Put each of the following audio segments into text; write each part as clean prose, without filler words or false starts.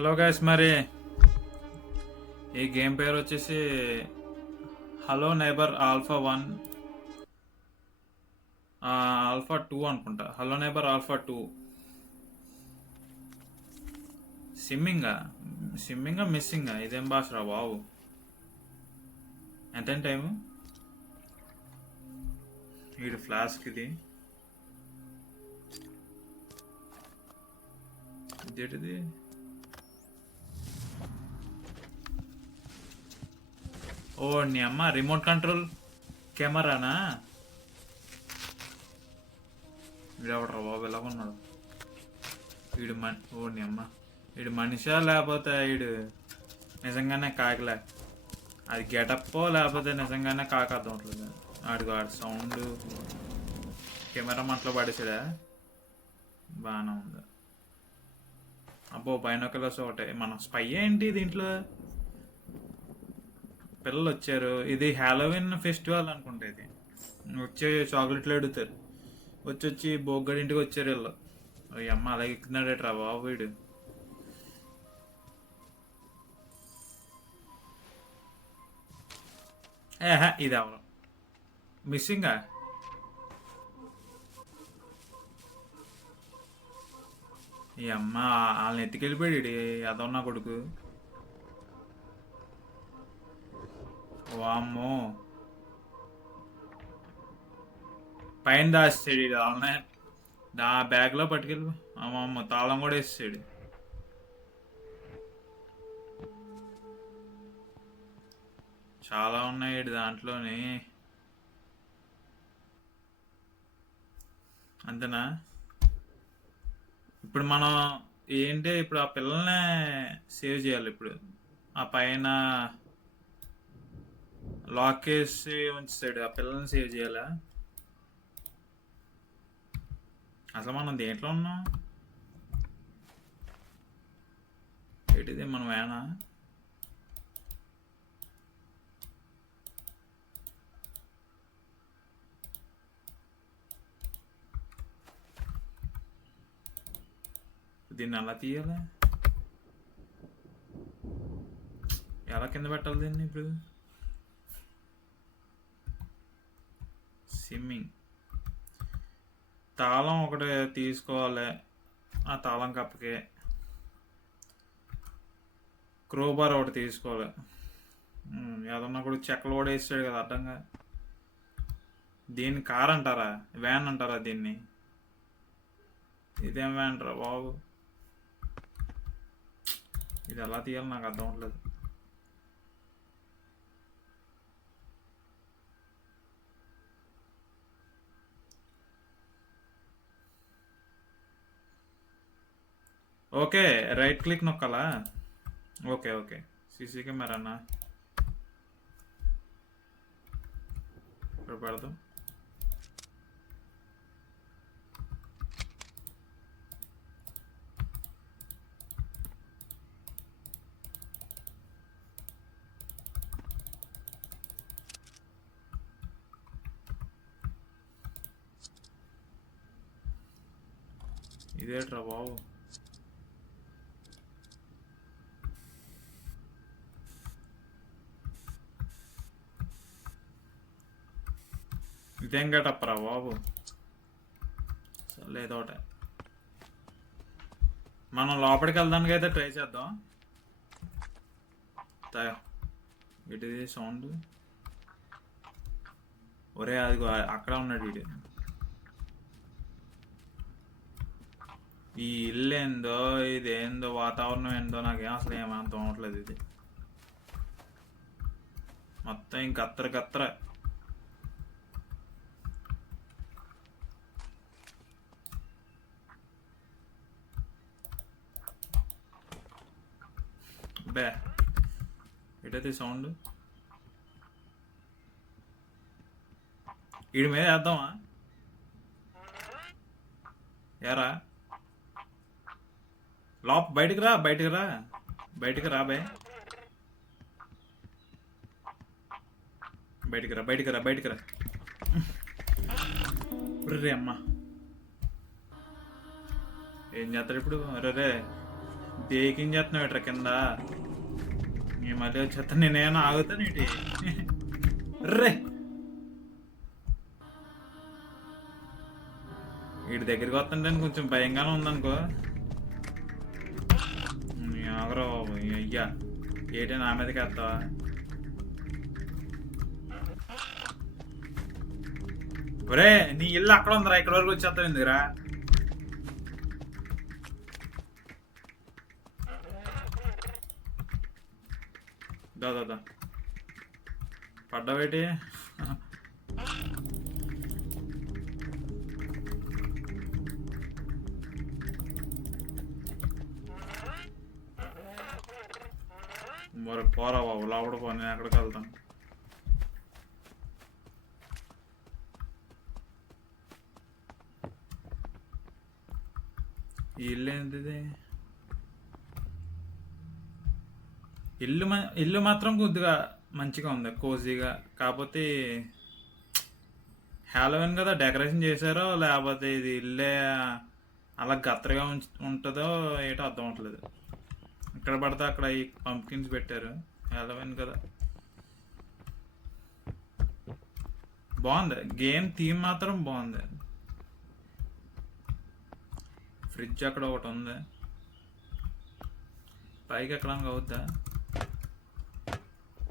Hello guys, మరి ఈ game పేరు వచ్చేసి హలో నైబర్ ఆల్ఫా 1 ఆల్ఫా 2 అనుకుంటా. హలో నైబర్ ఆల్ఫా 2 సిమ్మింగా మిస్సింగా ఇదేం భాషరా బాబు. ఎంత టైము వీడు ఫ్లాస్క్ ఇది ఇదేంటిది? ఓ నీ అమ్మ, రిమోట్ కంట్రోల్ కెమెరానా? వీడెవడరా బాబు ఎలా ఉన్నాడు వీడు? ఓ నీ అమ్మ, వీడు మనిషా లేకపోతే వీడు నిజంగానే కాకలే? అది గెటప్పో లేకపోతే నిజంగానే కాక అర్థం అవట్లేదు. ఆడి సౌండ్ కెమెరా మంటలో పడేసాడా? బాగానే ఉంది. అబ్బో బైనాక్యులర్స్ ఒకటే. మన స్పై ఏంటి దీంట్లో? పిల్లలు వచ్చారు. ఇది హ్యాలోవిన్ ఫెస్టివల్ అనుకుంటా. ఇది వచ్చి చాక్లెట్లు అడుగుతారు. వచ్చి బొగ్గడి ఇంటికి వచ్చారు వీళ్ళు. అమ్మ అలా ఎక్కుతున్నాడేట్రా బాబు వీడు. ఇది ఎవరు మిస్సింగా? ఈ అమ్మ వాళ్ళని ఎత్తుకెళ్ళిపోయాడు అదన్నా కొడుకు. వామ్మో, పైన దాస్తాడు వాళ్ళని. బ్యాగ్లో పట్టుకెళ్ళి అమ్మ తాళం కూడా వేసాడు. చాలా ఉన్నాయి దాంట్లోని. అంతేనా? ఇప్పుడు మనం ఏంటి, ఇప్పుడు ఆ పిల్లల్ని సేవ్ చేయాలి. ఇప్పుడు ఆ పైన లాక్ వేసి ఉంచాడు. ఆ పిల్లల్ని సేవ్ చేయాలా? అసలు మనం దేంట్లో ఉన్నాం? ఏంటిది మనం వేనా? దీన్ని అలా తీయాలా? ఎలా కింద పెట్టాలి దీన్ని ఇప్పుడు? సిమ్మింగ్ తాళం ఒకటి తీసుకోవాలి. ఆ తాళం కప్పకి క్రోబార్ ఒకటి తీసుకోవాలి. ఏదన్నా కూడా చెక్కలు కూడా వేసాడు కదా అడ్డంగా. దీన్ని కార్ అంటారా, వ్యాన్ అంటారా దీన్ని? ఇదేం వ్యాన్ రా బాబు? ఇది ఎలా తీయాలి నాకు అర్థం అవ్వట్లేదు. ఓకే, రైట్ క్లిక్ నొక్కాలా? ఓకే సీసీ కెమెరానా? ఇక్కడ పెడదాం. ఇదేట్రా బాబు? ఇదేం గటప్పరా బాబు? లేదోటే. మనం లోపలికి వెళ్ళడానికి అయితే ట్రై చేద్దాం. ఇటుది సౌండ్. ఒరే అది అక్కడ ఉన్నాడు వీడు. ఈ ఇల్లు ఏందో, ఇదేందో, వాతావరణం ఏందో నాకేం అసలు ఏమంతం అవట్లేదు. ఇది మొత్తం ఇంకత్తర బే. ఎటైతే సౌండ్? వీడి మీద వేద్దామా? ఎరా బయటికి రా బయటికి రా బే. బయటికి రా. అమ్మ ఏం చేస్తాడు ఇప్పుడు? అరే టేకింగ్ చేస్తున్నావు ఇట్రా కింద. ఈ మధ్య వచ్చేస్తా, నేనేమైనా ఆగుతాను ఏంటి? రే వీడి దగ్గరికి వస్తుంటే కొంచెం భయంగానే ఉందనుకో. ఆగరా బాబు, అయ్యా ఏంటి నా మీదకి వేస్తావా? ఒరే నీ ఇల్లు అక్కడ ఉందిరా, ఇక్కడ వరకు వచ్చేస్తావు ఎందుకురా? దాదా పడ్డావేటి? మరి పోరా బాబు, లోపల పో, నేను ఎక్కడికి వెళ్తాను? ఈ ఇల్లు ఏంటిది? ఇల్లు మాత్రం కొద్దిగా మంచిగా ఉంది, కోజీగా. కాకపోతే హ్యాలోవిన్ కదా డెకరేషన్ చేశారో, లేకపోతే ఇది ఇల్లే అలా గత్తరగా ఉంటుందో ఏటో అర్థం అవట్లేదు. ఇక్కడ పడితే అక్కడ ఈ పంప్కిన్స్ పెట్టారు, హ్యాలోవిన్ కదా. బాగుంది గేమ్, థీమ్ మాత్రం బాగుంది. ఫ్రిడ్జ్ అక్కడ ఒకటి ఉంది, పైకి ఎక్కడానికి అవుద్దా?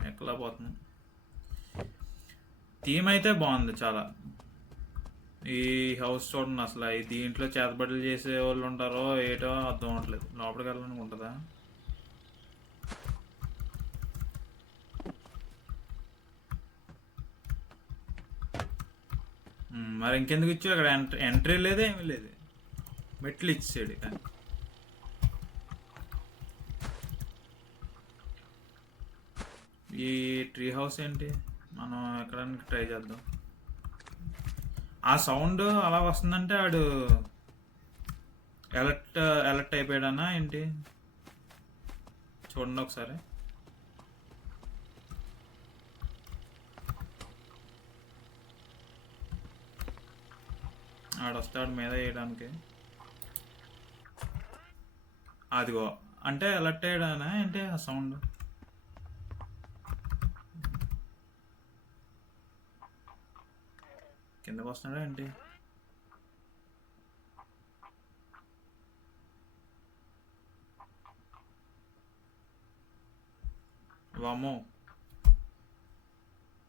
ఎక్కలా పోతున్నాం. థీమ్ అయితే బాగుంది చాలా. ఈ హౌస్ చూడండి అసలు, ఈ దీంట్లో చేతబడులు చేసే వాళ్ళు ఉంటారో ఏటో అర్థం అవట్లేదు. లోపలికి వెళ్ళడానికి ఉంటుందా? మరి ఇంకెందుకు ఇచ్చావు? అక్కడ ఎంట్రీ లేదు, ఏమీ లేదు, మెట్లు ఇచ్చాడు. కానీ ఈ ట్రీ హౌస్ ఏంటి? మనం ఎక్కడానికి ట్రై చేద్దాం. ఆ సౌండ్ అలా వస్తుందంటే ఆడు ఎలర్ట్ అయిపోయాడనా ఏంటి? చూడండి ఒకసారి. ఆడొస్తాడు మీద వేయడానికి. అదిగో, అంటే అలర్ట్ అయ్యాడనా ఏంటి ఆ సౌండ్? కిందకు వస్తున్నాడా ఏంటి? వామ్మో,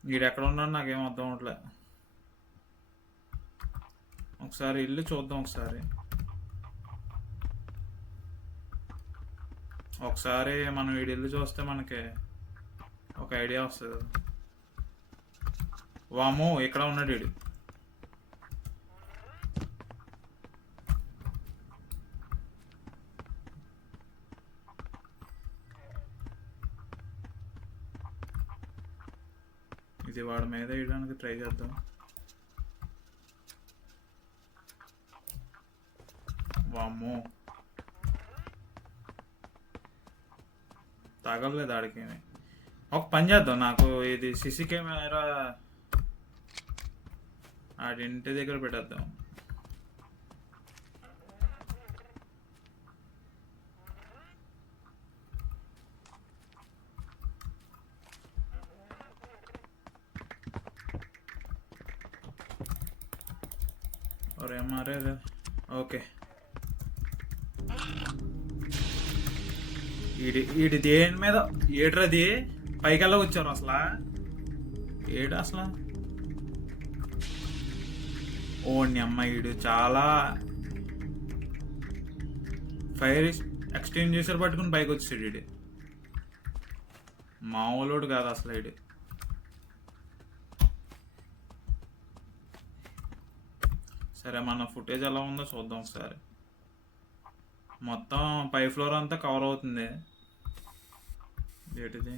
వీడు ఎక్కడ ఉన్నాడు నాకేం అర్థం అవట్లే. ఒకసారి ఇల్లు చూద్దాం. ఒకసారి మనం వీడి ఇల్లు చూస్తే మనకి ఒక ఐడియా వస్తుంది. వామ్మో, ఇక్కడ ఉన్నాడు వీడు. ఇది వాడి మీద వేయడానికి ట్రై చేద్దాం. వామ్మో, తగలలేదు ఆడికి. ఒక పని చేద్దాం, నాకు ఇది సిసి కెమెరా ఆడి ఇంటి దగ్గర పెట్టేద్దాం. మరే ఓకే. ఈడి దేని మీద ఏడ్రది? పైకల్లా వచ్చారు అసలు? ఏడు అసలు? ఓని అమ్మ, ఈడు చాలా ఫైర్ ఎక్స్టెంజర్ పట్టుకుని పైకి వచ్చాడు. ఈడు మామూలుడు కాదు అసలు. ఈడు సరే, మన ఫుటేజ్ ఎలా ఉందో చూద్దాం ఒకసారి. మొత్తం పై ఫ్లోర్ అంతా కవర్ అవుతుంది. ఏంటిది?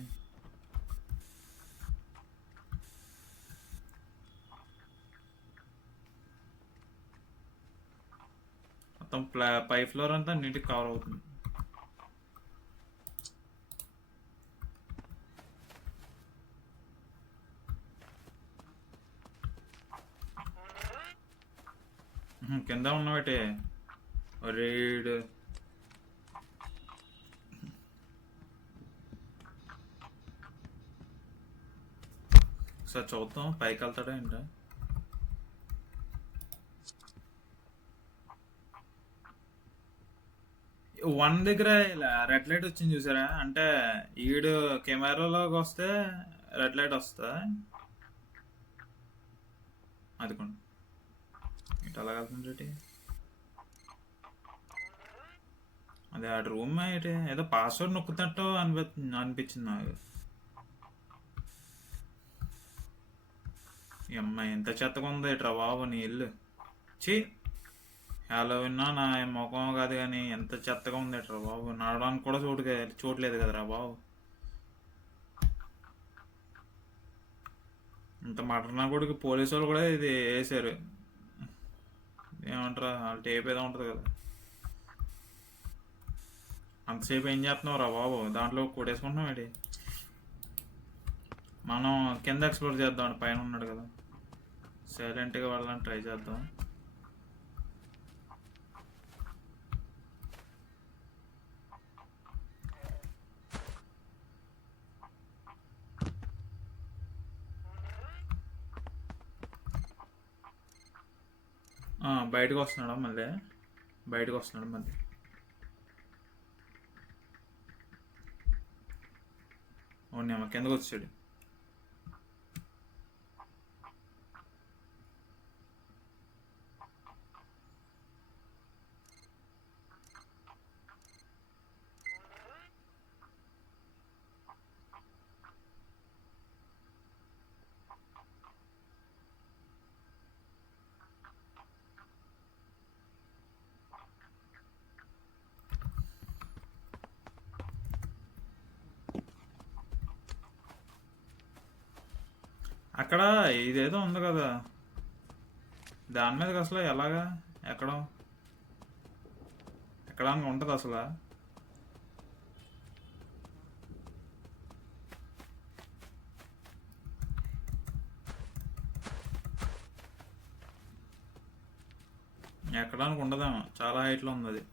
మొత్తం పై ఫ్లోర్ అంతా నీట్గా కవర్ అవుతుంది. కింద ఉన్నవాటి రేడ్ ఒకసారి చూద్దాం పైకి వెళ్తాడా ఏంటా. వన్ దగ్గర ఇలా రెడ్ లైట్ వచ్చింది చూసారా, అంటే ఈడు కెమెరాలోకి వస్తే రెడ్ లైట్ వస్తుందా, అదికోండి ఇటు అలా వెళ్తుంది. అదే ఆ రూమ్ ఏంటి ఏదో పాస్వర్డ్ నొక్కుతున్నట్టు అనిపించింది నాకు. ఈ అమ్మాయి ఎంత చెత్తగా ఉంది ఇట్రా బాబు నీ ఇల్లు. చీ హలో విన్నా నా ముఖం కాదు కానీ ఎంత చెత్తగా ఉంది ఇట్రా బాబు, నడవడానికి కూడా చూడలేదు కదరా బాబు. ఇంత మటనా కొడుకు పోలీసు వాళ్ళు కూడా ఇది వేసారు, ఏమంటారా వాళ్ళ టేప్ ఏదో ఉంటుంది కదా. అంతసేపు ఏం చేస్తున్నావు రా బాబు, దాంట్లో కొట్టేసుకుంటున్నాం ఏంటి. మనం కింద ఎక్స్ప్లోర్ చేద్దాం, పైన ఉన్నాడు కదా, సైలెంట్గా వెళ్ళాలని ట్రై చేద్దాం. బయటకు వస్తున్నాడా మళ్ళీ, బయటకు వస్తున్నాడు మళ్ళీ. అవునేమో కిందకు వచ్చాడు. అక్కడ ఇదేదో ఉంది కదా, దాని మీదకి అసలు ఎలాగా ఎక్కడం ఎక్కడానికి ఉంటుంది అసలు. ఎక్కడానికి ఉండదేమో, చాలా హైట్లో ఉంది అది,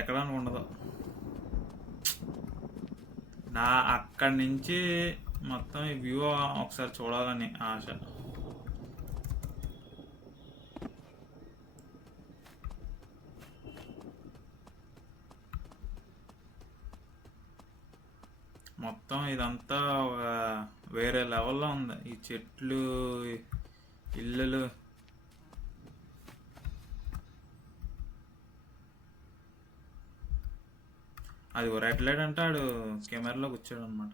ఎక్కడానికి ఉండదు. నా అక్కడి నుంచి మొత్తం ఈ వ్యూ ఒకసారి చూడాలని ఆశ. మొత్తం ఇదంతా ఒక వేరే లెవెల్లో ఉంది, ఈ చెట్లు, ఇల్లులు. అది రెడ్ లైట్ అంటే ఆడు కెమెరాలోకి వచ్చాడు అనమాట.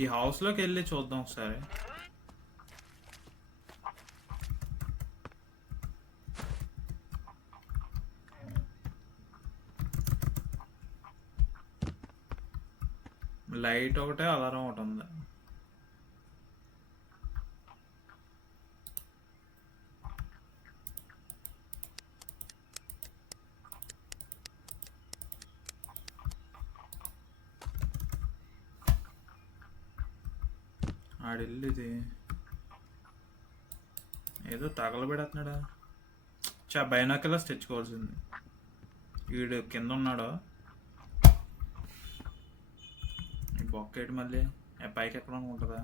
ఈ హౌస్లోకి వెళ్ళి చూద్దాం ఒకసారి. లైట్ ఒకటే, అలారం ఒకటి ఉంది. ఆడిల్లు ఇది ఏదో తగలబెడుతున్నాడా. బైనాక్యులర్స్ తెచ్చుకోవాల్సింది. వీడు కింద ఉన్నాడు, బొక్కేటి మళ్ళీ పైకి ఎక్కడం ఉంటుందా.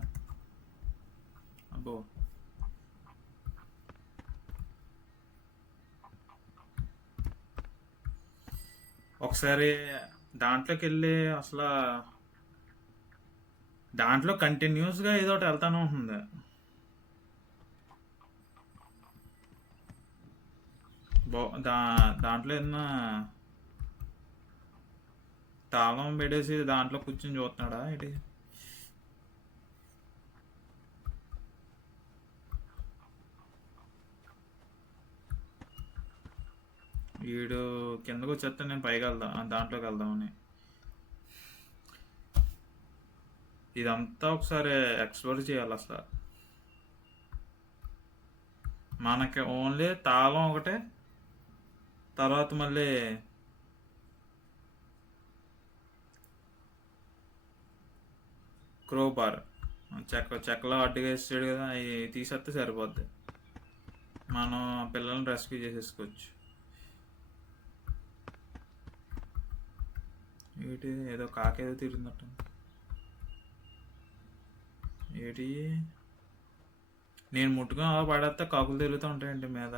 అబ్బో ఒకసారి దాంట్లోకి వెళ్ళి అసలు దాంట్లో కంటిన్యూస్గా ఏదో ఒకటి వెళ్తానే ఉంటుంది. దాంట్లో ఏదన్నా తాళం పెట్టేసి దాంట్లో కూర్చొని చూస్తున్నాడా ఏంటి. వీడు కిందకు వచ్చేస్తే నేను పైకి వెళ్దాం, దాంట్లోకి వెళ్దామని. ఇదంతా ఒకసారి ఎక్స్ప్లోర్ చేయాలి అసలు. మనకి ఓన్లీ తాళం ఒకటే, తర్వాత మళ్ళీ క్రోబార్ చెక్కలో అడ్డుగా వేసాడు కదా, అవి తీసేస్తే సరిపోద్ది. మనం పిల్లల్ని రెస్క్యూ చేసేసుకోవచ్చు. ఏంటి ఏదో కాకేదో తిరిగినట్టు. ఏంటి నేను ముట్టుకొని అలా పడేస్తే కాకులు తిరుగుతూ ఉంటాయండి మీద.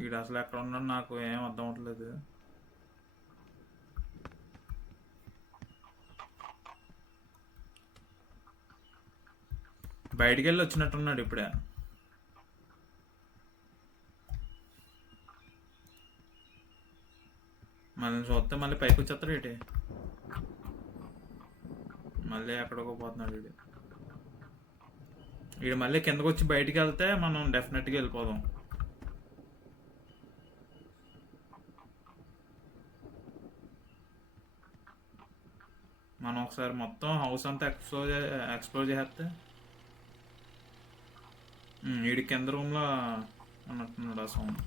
వీడు అసలు ఎక్కడ ఉన్నాడు నాకు ఏం అర్థం అవట్లేదు. బయటికి వెళ్ళి వచ్చినట్టున్నాడు ఇప్పుడే. మళ్ళీ చూస్తే మళ్ళీ పైకి వచ్చేస్తాడు ఏంటి, మళ్ళీ ఎక్కడికో పోతున్నాడు వీడు. వీడు మళ్ళీ కిందకు వచ్చి బయటికి వెళ్తే మనం డెఫినెట్గా వెళ్ళిపోదాం. మనం ఒకసారి మొత్తం హౌస్ అంతా ఎక్స్ప్లోర్ చేస్తే. వీడి కింద రూమ్లో ఉన్నట్టున్నాడు ఆ సౌండ్.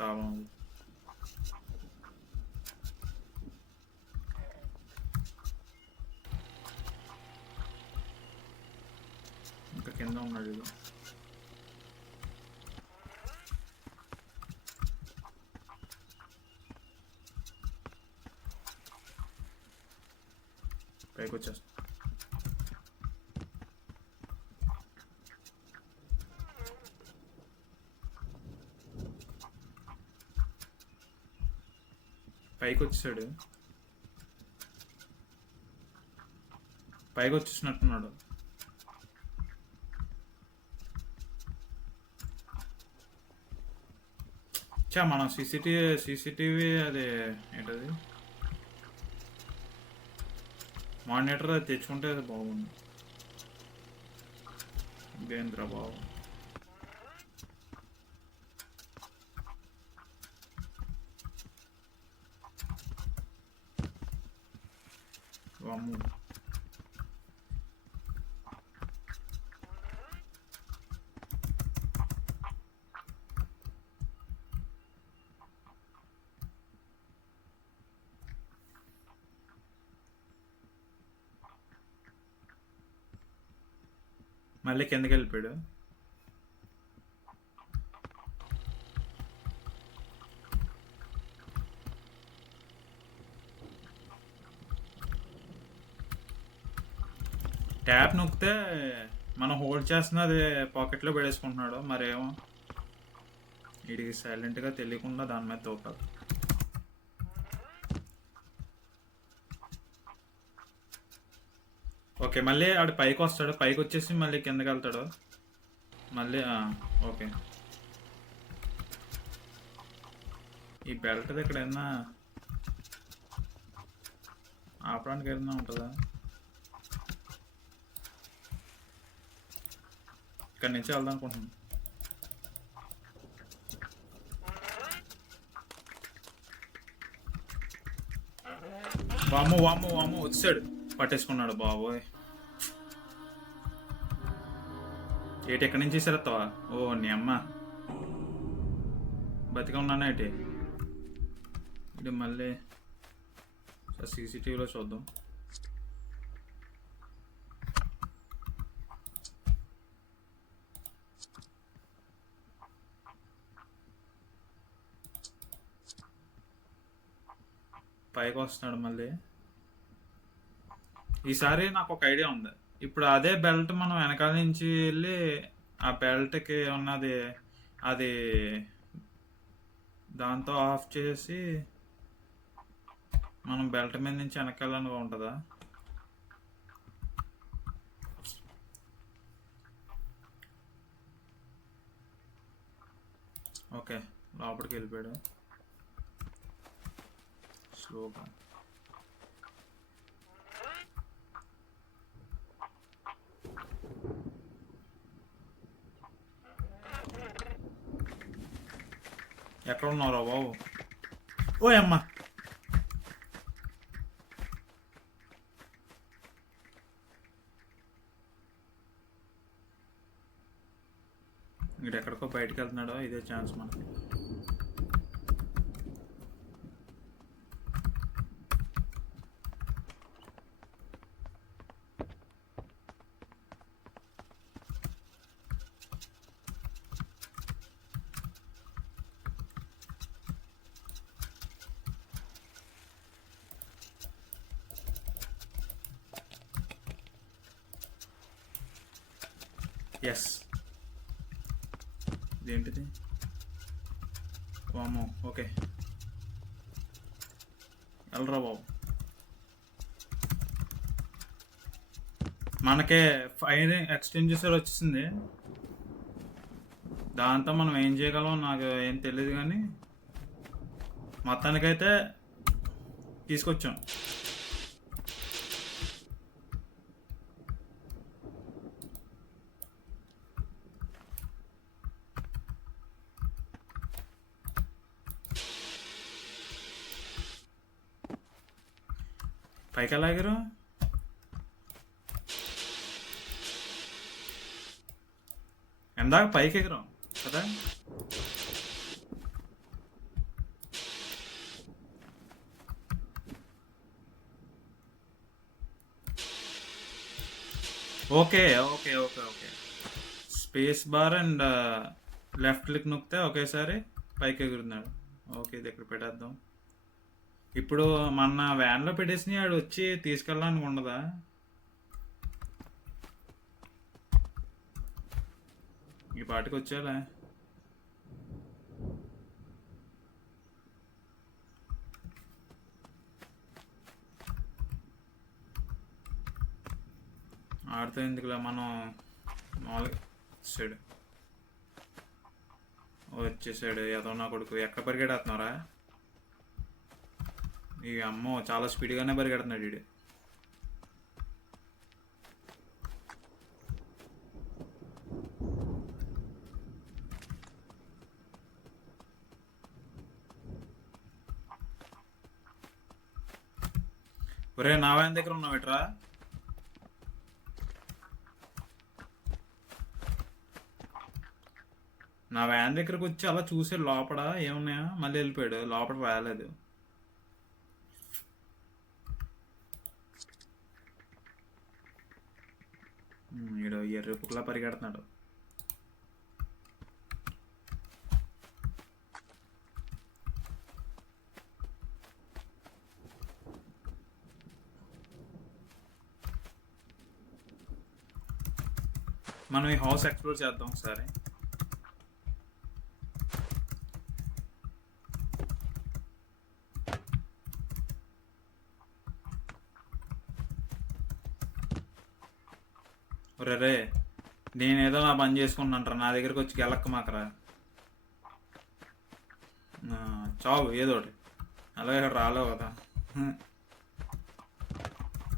తాళం ఇంకా కింద ఉన్నాడు ఇది. పైకి వచ్చేస్తా. పైకి వచ్చేసాడు, పైకి వచ్చేసినట్టున్నాడు. మనం సీసీటీవీ అది ఏంటది మానిటర్ అది తెచ్చుకుంటే అది బాగుంది. ఇదేంద్రా బాబు. అమ్ము మళ్ళీ కిందకి వెళ్ళిపోయాడు. ట్యాప్ నొక్కితే మనం హోల్డ్ చేస్తున్నది పాకెట్లో పడేసుకుంటున్నాడు మరేమో. వీడికి సైలెంట్గా తెలియకుండా దాని మీద తోకాలి. ఓకే మళ్ళీ ఆడు పైకి వస్తాడు, పైకి వచ్చేసి మళ్ళీ కిందకి వెళ్తాడు మళ్ళీ. ఓకే ఈ బెల్ట్ ఇక్కడ ఏమన్నా ఆపడానికి ఏదైనా ఉంటుందా? ఇక్కడి నుంచి వెళ్దాం అనుకుంటున్నాను. వాము వాము వాము వచ్చాడు, పట్టేసుకున్నాడు బాబోయ్. ఏటి ఎక్కడి నుంచి సరెత్తావా? ఓ నీ అమ్మ బతిగా ఉన్నానా ఏంటి? ఇది మళ్ళీ సీసీటీవీలో చూద్దాం. పైకి వస్తున్నాడు మళ్ళీ. ఈసారి నాకు ఒక ఐడియా ఉంది. ఇప్పుడు అదే బెల్ట్ మనం వెనకాల నుంచి వెళ్ళి ఆ బెల్ట్కి ఉన్నది అది దాంతో ఆఫ్ చేసి మనం బెల్ట్ మీద నుంచి వెనకాలని ఉంటుందా? ఓకే లోపలికి వెళ్ళిపోయాడు స్లోగా. ఎక్కడ ఉన్నారా బాబు? ఓ అమ్మ ఎక్కడికో బయటకు వెళ్తున్నాడో ఇదే ఛాన్స్ మనకి. ఎస్, ఇదేంటిది? వామో, ఓకే వెళ్ళరా బాబు. మనకే ఫైర్ ఎక్స్టెంజర్ వచ్చేసింది. దాంతో మనం ఏం చేయగలం నాకు ఏం తెలియదు, కానీ మొత్తానికైతే తీసుకొచ్చాం. పైకి ఎలాగారు? ఎందాక పైకి ఎగరం కదా. Okay okay okay okay, space bar and left click నొక్కితే ఒకేసారి పైకి ఎగురుతున్నాడు. ఓకే, ఇది ఎక్కడ పెట్టేద్దాం. ఇప్పుడు మన వ్యాన్లో పెట్టేసి ఆడు వచ్చి తీసుకెళ్ళడానికి ఉండదా? ఈ పాటికి వచ్చేలా. ఆడితే ఎందుకులే, మనం మామూలుగా వచ్చాడు. వచ్చేసాడు ఏదో నా కొడుకు. ఎక్కడ పరిగెడేస్తున్నారా? ఈ అమ్మో, చాలా స్పీడ్గానే పరిగెడుతున్నాడు వీడు. ఒరే, నా వ్యాన్ దగ్గర ఉన్నావు ఎట్రా? నా వ్యాన్ దగ్గరకు వచ్చి అలా చూసాడు లోపల ఏమున్నాయా, మళ్ళీ వెళ్ళిపోయాడు. లోపల రాలేదు. వీడు ఎర్రపులా పరిగెడుతున్నాడు. మనం ఈ హౌస్ ఎక్స్ప్లోర్ చేద్దాం ఒకసారి. రే, నేనేదో నా పని చేసుకుంటాను, నా దగ్గరికి వచ్చి గెలక్క మాకరా. చావు ఏదోటి. అలాగే రాలేవు కదా.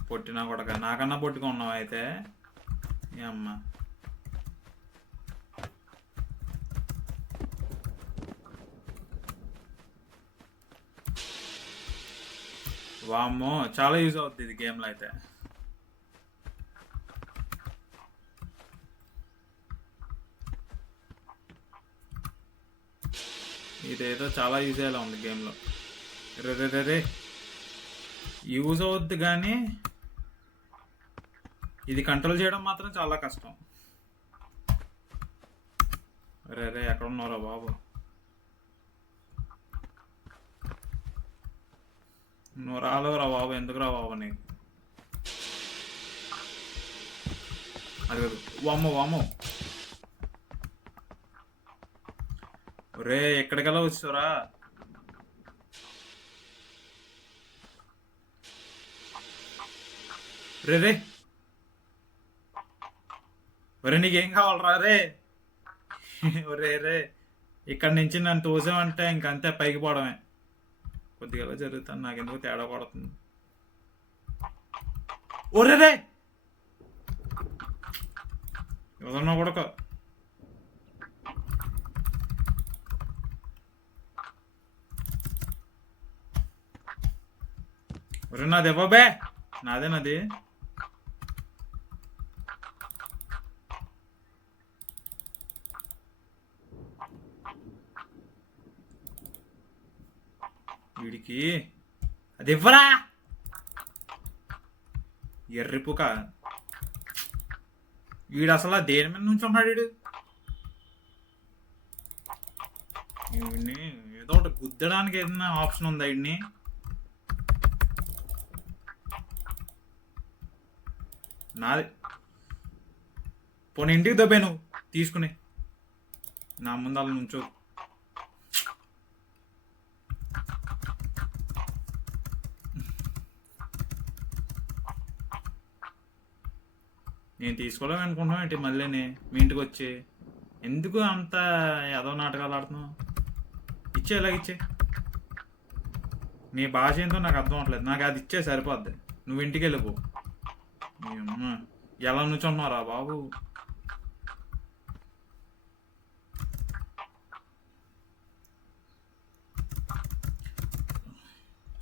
పొట్టినా కొడక, నాకన్నా పొట్టిగా ఉన్నావు అయితే. ఏ అమ్మ, వామ్మో, చాలా యూజ్ అవుతుంది ఇది గేమ్లో అయితే. ఇదేదో చాలా యూజ్ అయ్యేలా ఉంది గేమ్లో. రే, యూజ్ అవుద్ది కానీ ఇది కంట్రోల్ చేయడం మాత్రం చాలా కష్టం. రే, ఎక్కడ ఉన్నారా బాబు? నువ్వు రాలేవురా బాబు, ఎందుకు రా బాబు నీకు? అది కాదు, వామ్మో. రే, ఎక్కడికెలా వచ్చారా? రే, నీకేం కావాలరా? రే, ఇక్కడ నుంచి నన్ను తోసామంటే ఇంకంతే, పైకి పోవడమే. కొద్దిగా ఎలా జరుగుతాను, నాకెందుకు తేడా పడుతుంది. రే, ఎవరన్నా కొడక. నాది ఇవ్వబే, నాది. వీడికి అది ఇవ్వరా ఎర్రిపుక. వీడు అసలు దేని మీద నుంచి ఉన్నాడు వీడు. వీడిని ఏదో ఒకటి గుద్దడానికి ఏదైనా ఆప్షన్ ఉందా వీడిని? నాది పోనీ ఇంటికి దొబ్బే నువ్వు తీసుకుని నా ముందు అలా నుంచో. నేను తీసుకోలేము అనుకుంటున్నావు ఏంటి మళ్ళీ మీ ఇంటికి వచ్చి? ఎందుకు అంత ఏదో నాటకాలు ఆడుతున్నావు? ఇచ్చే ఎలాగ ఇచ్చే. నీ భాష ఏంటో నాకు అర్థం అవట్లేదు. నాకు అది ఇచ్చే సరిపోద్ది. నువ్వు ఇంటికి వెళ్ళిపో. ఎలా నుంచున్నారా బాబు?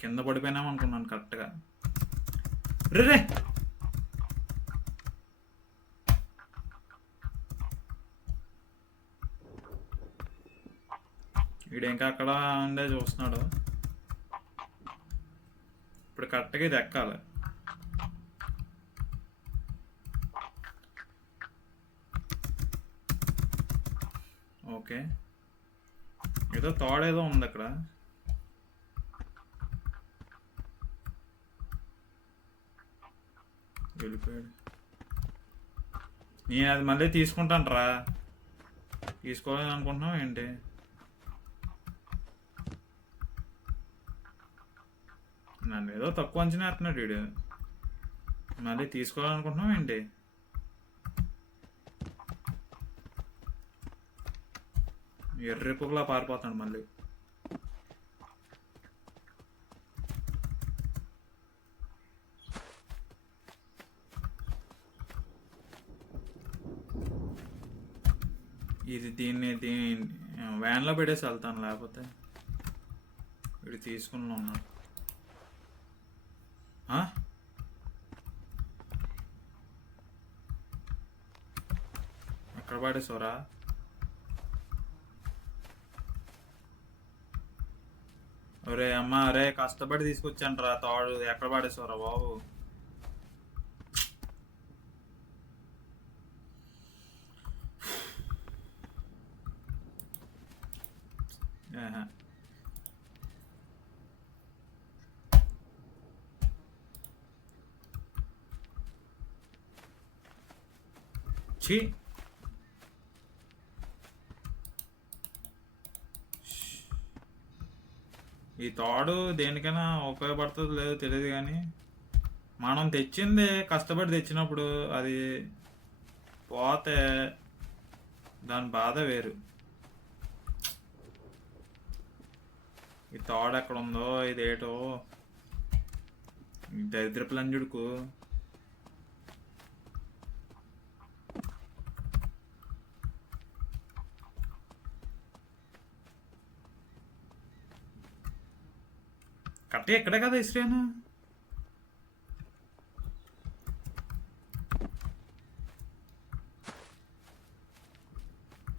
కింద పడిపోయినామనుకున్నాను కరెక్ట్గా. రే వీడు ఇంకా అక్కడ ఉండే చూస్తున్నాడు. ఇప్పుడు కరెక్ట్గా ఇది ఎక్కాలి. ఓకే, ఏదో తాడేదో ఉంది అక్కడ. వెళ్ళిపోయాడు. నేను అది మళ్ళీ తీసుకుంటాను రా. తీసుకోవాలని అనుకుంటున్నావు ఏంటి? నన్ను ఏదో తక్కువ అంచనా వేస్తున్నాడు వీడు. మళ్ళీ తీసుకోవాలనుకుంటున్నావు ఏంటి? ఎర్రిపుకలా పారిపోతాడు మళ్ళీ. దీన్ని వ్యాన్లో పెట్టేసి వెళ్తాను, లేకపోతే వీడు తీసుకుని ఉన్నాడు. ఎక్కడ పడేసారా? ఒరే అమ్మ, అరే కష్టపడి తీసుకొచ్చాను రా తాడు. ఎక్కడ పడేసారా బాబు? ఛీ, ఈ తాడు దేనికైనా ఉపయోగపడుతుందో లేదో తెలియదు, కానీ మనం తెచ్చింది కష్టపడి తెచ్చినప్పుడు అది పోతే దాని బాధ వేరు. ఈ తాడు ఎక్కడ ఉందో, ఇదేటో దరిద్రపు లంజుడుకు. కట్ట ఎక్కడే కదా ఇస్రేనా?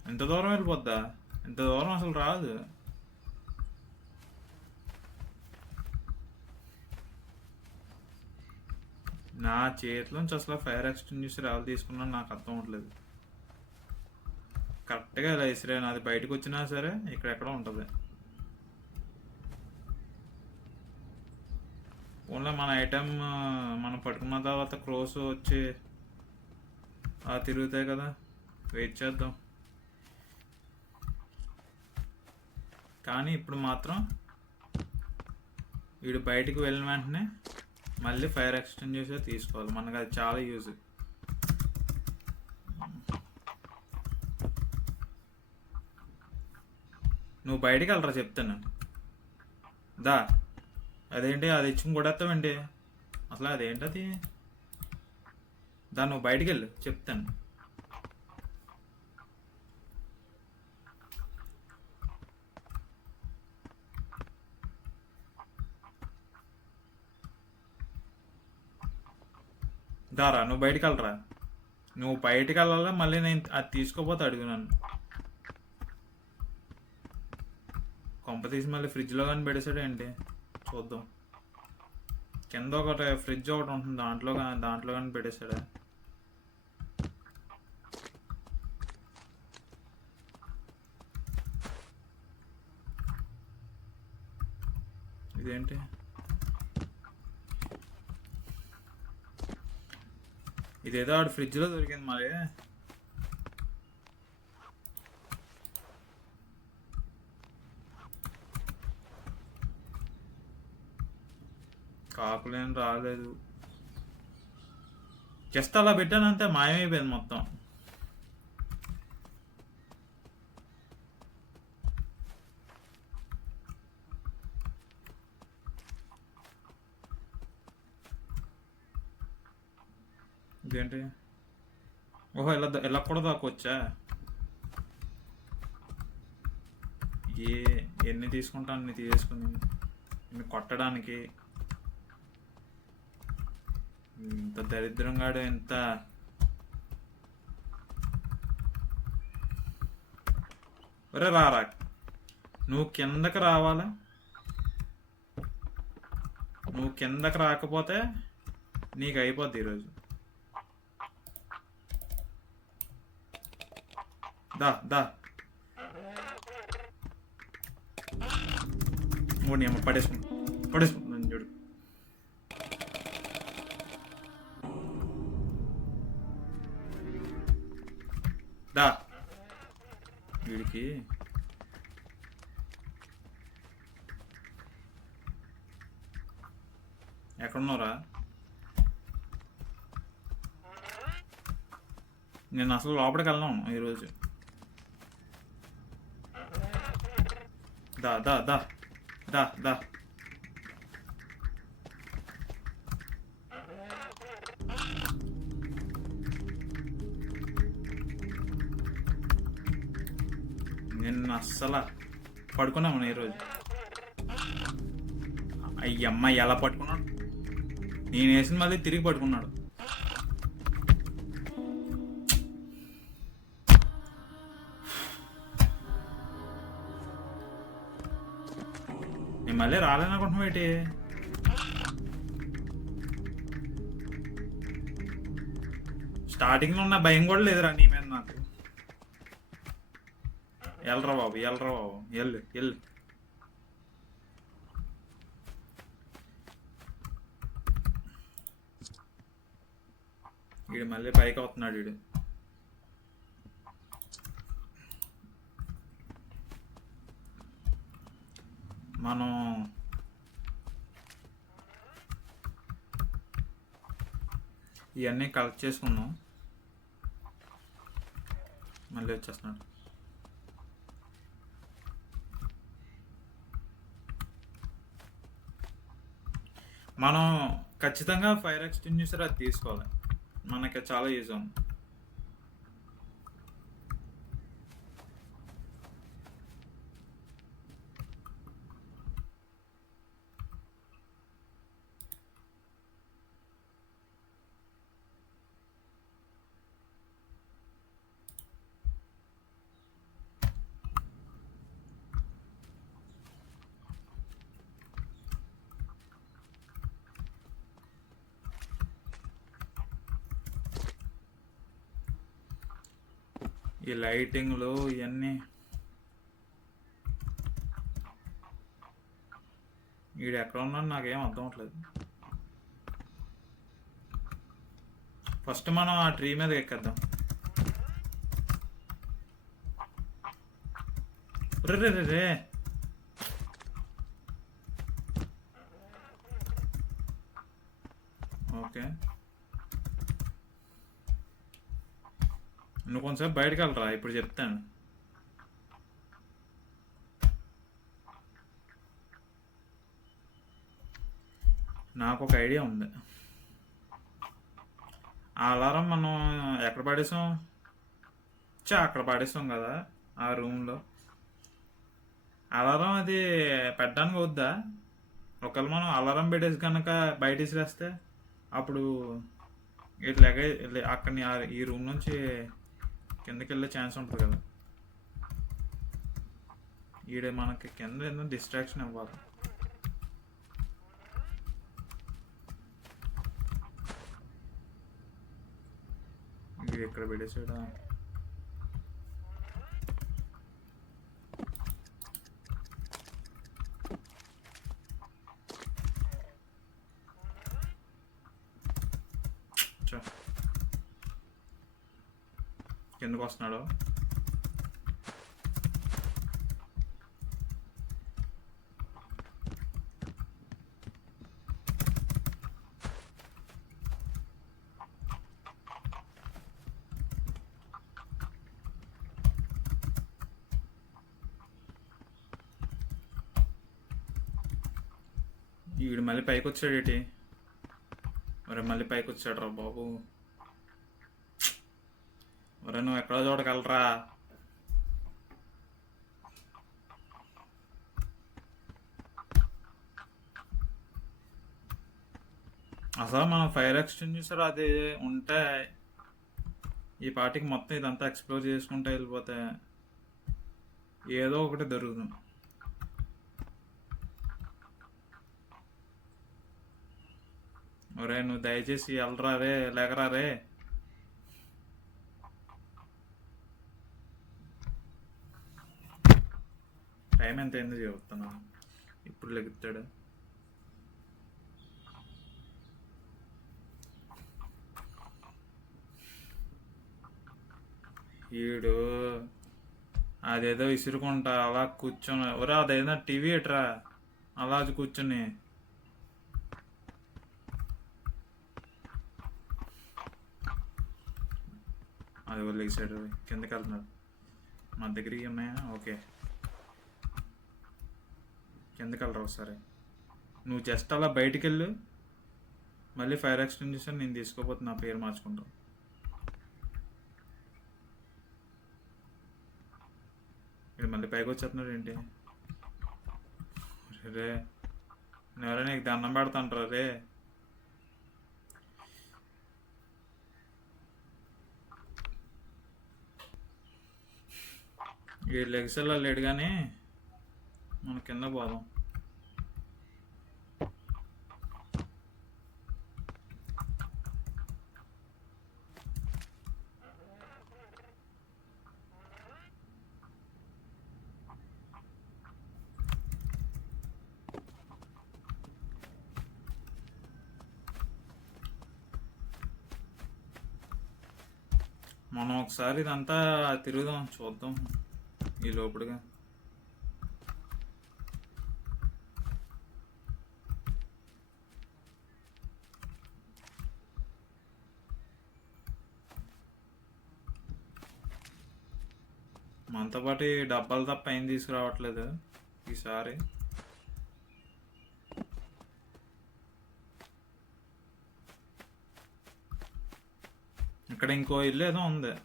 ఎంత దూరం వెళ్ళిపోద్దా? ఎంత దూరం అసలు రాదు. నా చేతిలోంచి అసలు ఫైర్ ఎక్స్టింగ్విషర్ రావాలి తీసుకున్నాను, నాకు అర్థం అవ్వట్లేదు. కరెక్ట్గా ఇలా ఇసిరేనా, అది బయటకు వచ్చినా సరే ఇక్కడెక్కడ ఉంటుంది. ఓన్లీ మన ఐటమ్ మనం పట్టుకున్న తర్వాత క్రోస్ వచ్చి తిరుగుతాయి కదా, వెయిట్ చేద్దాం. కానీ ఇప్పుడు మాత్రం వీడు బయటికి వెళ్ళిన వెంటనే మళ్ళీ ఫైర్ ఎక్స్టింగ్విషర్ తీసుకోవాలి. మనకు అది చాలా యూజ్. నువ్వు బయటికి వెళ్ళరా చెప్తాను. దా, అదేంటి అది ఇచ్చుకుని కొడేస్తావేంటి అసలు? అదేంటి అది? దాన్ని నువ్వు బయటికి వెళ్ళు చెప్తాను. దారా, నువ్వు బయటికి వెళ్ళరా. నువ్వు బయటికి వెళ్ళాలా, మళ్ళీ నేను అది తీసుకోపోతే అడుగున్నాను. కొంప తీసి మళ్ళీ ఫ్రిడ్జ్లో కానీ పెడేసాడు ఏంటి? చూద్దాం. కింద ఒకటి ఫ్రిడ్జ్ ఒకటి ఉంటుంది, దాంట్లో కానీ పెట్టేశాడా. ఇదేంటి, ఇదేదో ఆడు ఫ్రిడ్జ్లో దొరికింది మరి. కాకులేం రాలేదు, జస్ట్ అలా పెట్టానంతే మాయమైపోయింది మొత్తం. ఇదేంటి, ఓహో ఇలా కూడా దాక్కొచ్చా. ఎన్ని తీసుకుంటాను అన్ని తీసేసుకుని ఇన్ని కొట్టడానికి. ఇంత దరిద్రంగాడు, ఎంత ఒరే రారా, నువ్వు కిందకి రావాలా. నువ్వు కిందకి రాకపోతే నీకు అయిపోద్ది ఈరోజు. దా దా మూడు అమ్మ పడేసుకుంటాను చూడు. దా వీడికి ఎక్కడున్నారా? నేను అసలు లోపలికి వెళ్ళను ఈరోజు. దా దా దా దా దా నిన్న అస్సలు పడుకున్నాము ఈరోజు. అయ్యమ్మ ఎలా పట్టుకున్నాడు, నేను వేసిన మళ్ళీ తిరిగి పట్టుకున్నాడు. నేను మళ్ళీ రాలేననుకుంటున్నావు ఏంటి? స్టార్టింగ్లో ఉన్న భయం కూడా లేదురా నీ మీద నాకు. ఎల్రా బాబు ఎల్లు. వీడు మళ్ళీ పైకి అవుతున్నాడు. వీడు మనం ఇవన్నీ కలెక్ట్ చేసుకున్నాం. మళ్ళీ వచ్చేస్తున్నాడు. మనం ఖచ్చితంగా ఫైర్ ఎక్స్టింగ్విషర్ అది తీసుకోవాలి, మనకి చాలా యూజ్ ఉంది. ఈ లైటింగ్లు ఇవన్నీ వీడు ఎక్కడ ఉన్నాడు నాకేం అర్థం అవట్లేదు. ఫస్ట్ మనం ఆ ట్రీ మీద ఎక్కేద్దాం. రే ఓకే, నువ్వు కొంచెంసేపు బయటకు వెళ్ళరా, ఇప్పుడు చెప్తాను. నాకు ఒక ఐడియా ఉంది. ఆ అలారం మనం ఎక్కడ పడేసాం? అక్కడ పడేసాం కదా ఆ రూమ్లో. అలారం అది పెట్టడానికి వద్దా? ఒకవేళ మనం అలారం పెట్టేసి కనుక బయట విసిరేస్తే అప్పుడు ఇట్లా అక్కడ ఈ రూమ్ నుంచి కిందకి వెళ్ళే ఛాన్స్ ఉంటుంది కదా. ఈడ మనకి కింద ఏదో డిస్ట్రాక్షన్ ఇవ్వాలి. ఇక్కడ పెట్టేసాడా? కిందకు వస్తున్నాడు. వీడు మళ్ళీ పైకి వచ్చాడు ఏంటి? మరి మళ్ళీ పైకి వచ్చాడు రా బాబు. మరి నువ్వు ఎక్కడో చూడగలరా? అసలు మనం ఫైర్ ఎక్స్టింగ్విషర్ అది ఉంటే ఈ పార్టీకి మొత్తం ఇదంతా ఎక్స్ప్లోర్ చేసుకుంటూ వెళ్ళిపోతే ఏదో ఒకటి దొరుకుతుంది. ఒరే నువ్వు దయచేసి వెళ్ళరా రే, లేకరా రే. టైం ఎంత అయిందో చెప్తున్నా. ఇప్పుడు లెగుతాడు. వీడు అదేదో విసురుకుంటా అలా కూర్చొని, ఒరే అదేదో టీవీ ఎట్రా అలా కూర్చొని. అది వదిలేసాడు. కిందకి వెళ్తున్నాడు. మన దగ్గర ఉన్నాయా? ఓకే, కిందకి వెళ్ళరా ఒకసారి. నువ్వు జస్ట్ అలా బయటికి వెళ్ళు. మళ్ళీ ఫైర్ ఎక్స్టింగ్విషర్ నేను తీసుకోపోతే నా పేరు మార్చుకుంటాను. ఇక్కడ మళ్ళీ పైకి వచ్చేస్తున్నాడు ఏంటి? రే ఎవరైనా నీకు దండం పెడతాంటారా రే? ఈ లెగ్స్లో లేడు కానీ మన కింద పోదాం. మనం ఒకసారి ఇదంతా తిరుగుదాం, చూద్దాం ఈ లోపలిగా. మనతో పాటు డబ్బాలు తప్ప ఏం తీసుకురావట్లేదు ఈసారి. ఇక్కడ ఇంకో ఇల్లు ఏదో ఉంది.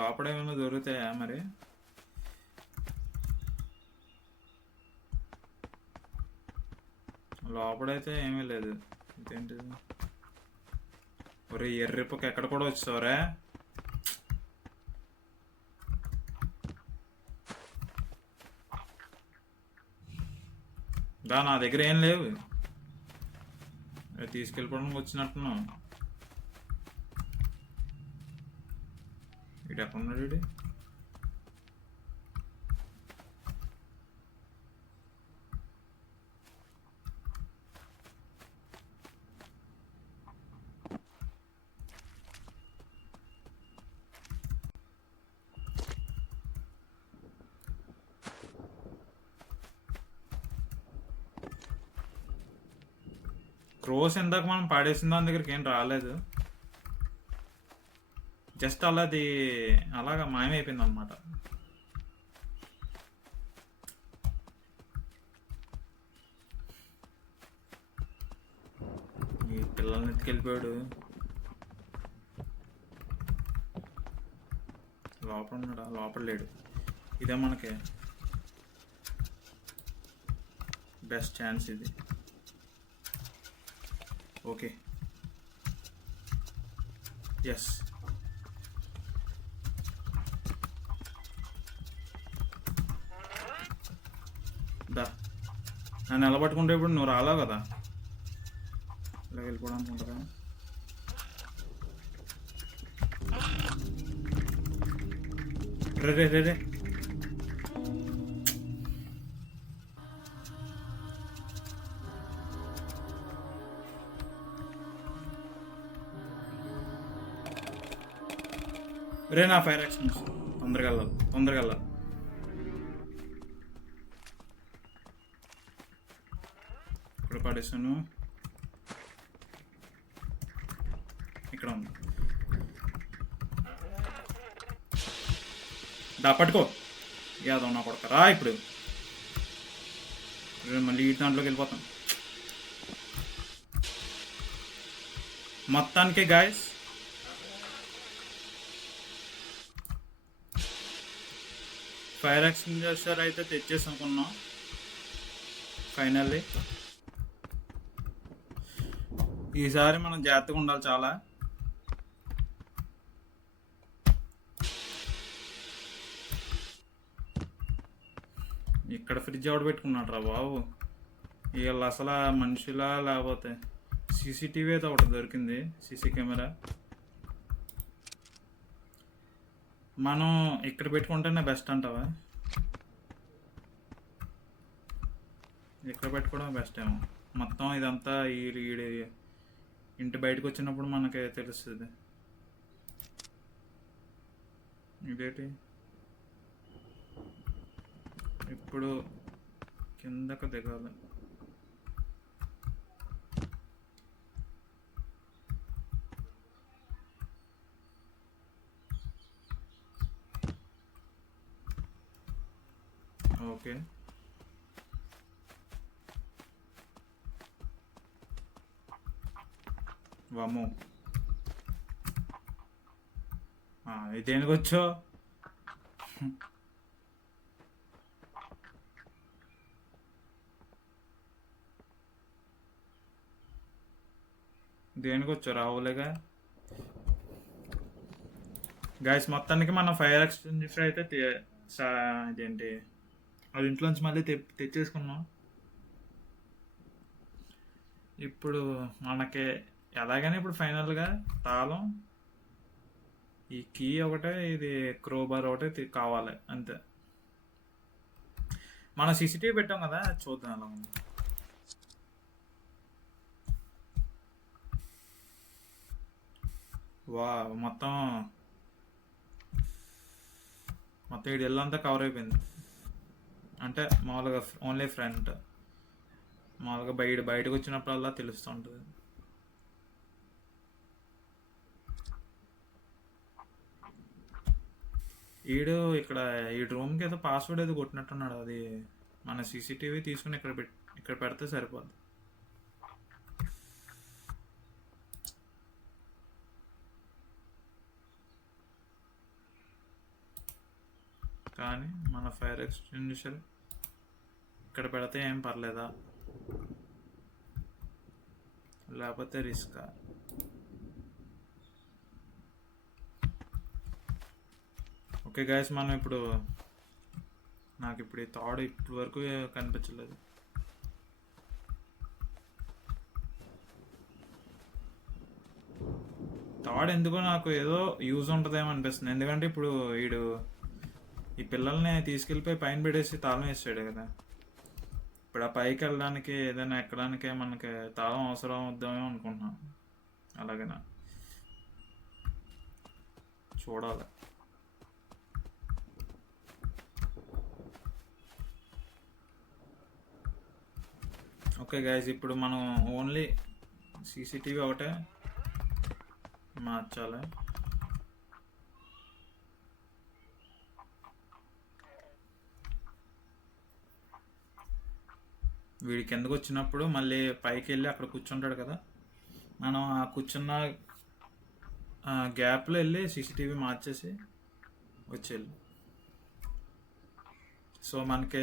లోపల ఏమైనా దొరుకుతాయా మరి? లోపడైతే ఏమీ లేదు. ఇదేంటిది? ఒరే ఎర్రిపక్క ఎక్కడ కూడా వచ్చావరా? నా దగ్గర ఏం లేవు. తీసుకెళ్ళిపోవడానికి వచ్చినట్టున్నావు. ఇటు ఎక్కడ ఉన్నాడు వీడు? క్రోస్ ఇందాక మనం పాడేసిన దాని దగ్గరికి ఏం రాలేదు. జస్ట్ అలాది అలాగా మాయమైపోయింది అనమాట. ఈ పిల్లల్ని ఎత్తుకెళ్ళిపోయాడు. లోపల ఉన్నాడా? లోపల లేడు. ఇదే మనకి బెస్ట్ ఛాన్స్ ఇది. Okay, yes. దా నన్ను నిలబట్టుకుంటే ఇప్పుడు నువ్వు రాలేవు కదా, ఇలా వెళ్ళిపోవడానికి ఉంటుందా? రే రే రే రే రే నా ఫైర్ యాక్షన్స్ తొందరగా వెళ్ళాలి తొందరగా వెళ్ళాలి. ఇక్కడ పడేసాను. ఇక్కడ ఉంది. దా పట్టుకో యాదవ్ నా కొడక రా. ఇప్పుడు మళ్ళీ ఈ దాంట్లోకి వెళ్ళిపోతాం. మొత్తానికి గాయస్ ఫైర్ ఎక్స్టింగ్విషర్ అయితే తెచ్చేసి అనుకున్నాం ఫైనల్లీ. ఈసారి మనం జాగ్రత్తగా ఉండాలి చాలా. ఇక్కడ ఫ్రిడ్జ్ ఎవడు పెట్టుకున్నాడు రా బాబు. వీళ్ళు అసలు మనుషులా లేకపోతే సీసీటీవీ అయితే ఒకటి దొరికింది, సీసీ కెమెరా. మనం ఇక్కడ పెట్టుకుంటేనే బెస్ట్ అంటావా? ఇక్కడ పెట్టుకోవడం బెస్ట్ ఏమో. మొత్తం ఇదంతా ఈడి ఇంటి బయటకు వచ్చినప్పుడు మనకి తెలుస్తుంది. ఇదేంటి ఇప్పుడు కిందకు దిగాలి. ఓకే వాము ఇదేనికి వచ్చో. దేనికి వచ్చో రావులేగా గాయస్. మొత్తానికి మనం ఫైర్ ఎక్స్టింగ్విషర్ అయితే ఇదేంటి అది ఇంట్లోంచి మళ్ళీ తెచ్చేసుకున్నాం. ఇప్పుడు మనకి ఎలాగైనా ఇప్పుడు ఫైనల్గా తాళం, ఈ కీ ఒకటే, ఇది క్రోబార్ ఒకటే కావాలి అంతే. మనం సీసీటీవీ పెట్టాం కదా, చూద్దాం అలా ఉంది. వా మొత్తం ఈ ఇల్లంతా కవర్ అయిపోయింది. అంటే మామూలుగా ఓన్లీ ఫ్రంట్, మామూలుగా బయటకు వచ్చినప్పుడల్లా తెలుస్తూ ఉంటుంది. ఇక్కడ ఈ రూమ్కి ఏదో పాస్వర్డ్ ఏదో కొట్టినట్టున్నాడు. అది మన సీసీటీవీ తీసుకుని ఇక్కడ పెడితే సరిపోద్ది. కానీ మన ఫైర్ ఎక్స్టింగ్విషర్ ఇక్కడ పెడితే ఏం పర్లేదా, లేకపోతే రిస్కా? ఓకే గాయస్, మనం ఇప్పుడు నాకు ఇప్పుడు ఈ తాడు ఇప్పటి వరకు కనిపించలేదు. తాడు ఎందుకో నాకు ఏదో యూజ్ ఉంటుందేమో అనిపిస్తుంది. ఎందుకంటే ఇప్పుడు ఈ పిల్లల్ని తీసుకెళ్ళిపోయి పైన పెట్టేసి తాళం వేసాడు కదా. ఇప్పుడు ఆ పైకి వెళ్ళడానికి ఏదైనా ఎక్కడానికే మనకి తాళం అవసరం వద్దామేమో అనుకుంటున్నాం. అలాగేనా చూడాలి. ఓకే గైస్, ఇప్పుడు మనం ఓన్లీ సీసీటీవీ ఒకటే మార్చాలి. వీడి కిందకు వచ్చినప్పుడు మళ్ళీ పైకి వెళ్ళి అక్కడ కూర్చుంటాడు కదా, మనం ఆ కూర్చున్న గ్యాప్లో వెళ్ళి సీసీటీవీ మార్చేసి వచ్చేయాలి. సో మనకి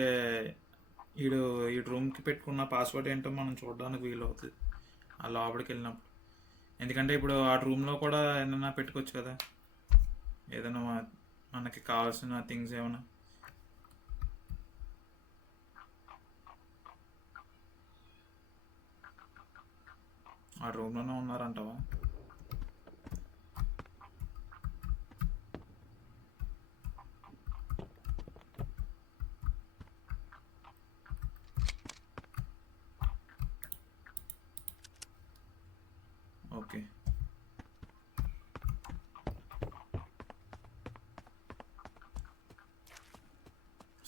ఈ రూమ్కి పెట్టుకున్న పాస్వర్డ్ ఏంటో మనం చూడడానికి వీలు అవుతుంది ఆ లోపలికి వెళ్ళినప్పుడు. ఎందుకంటే ఇప్పుడు ఆ రూమ్లో కూడా ఏదైనా పెట్టుకోవచ్చు కదా, ఏదైనా మనకి కావాల్సిన థింగ్స్ ఏమైనా. ఆ రూమ్లోనే ఉన్నారంటావా?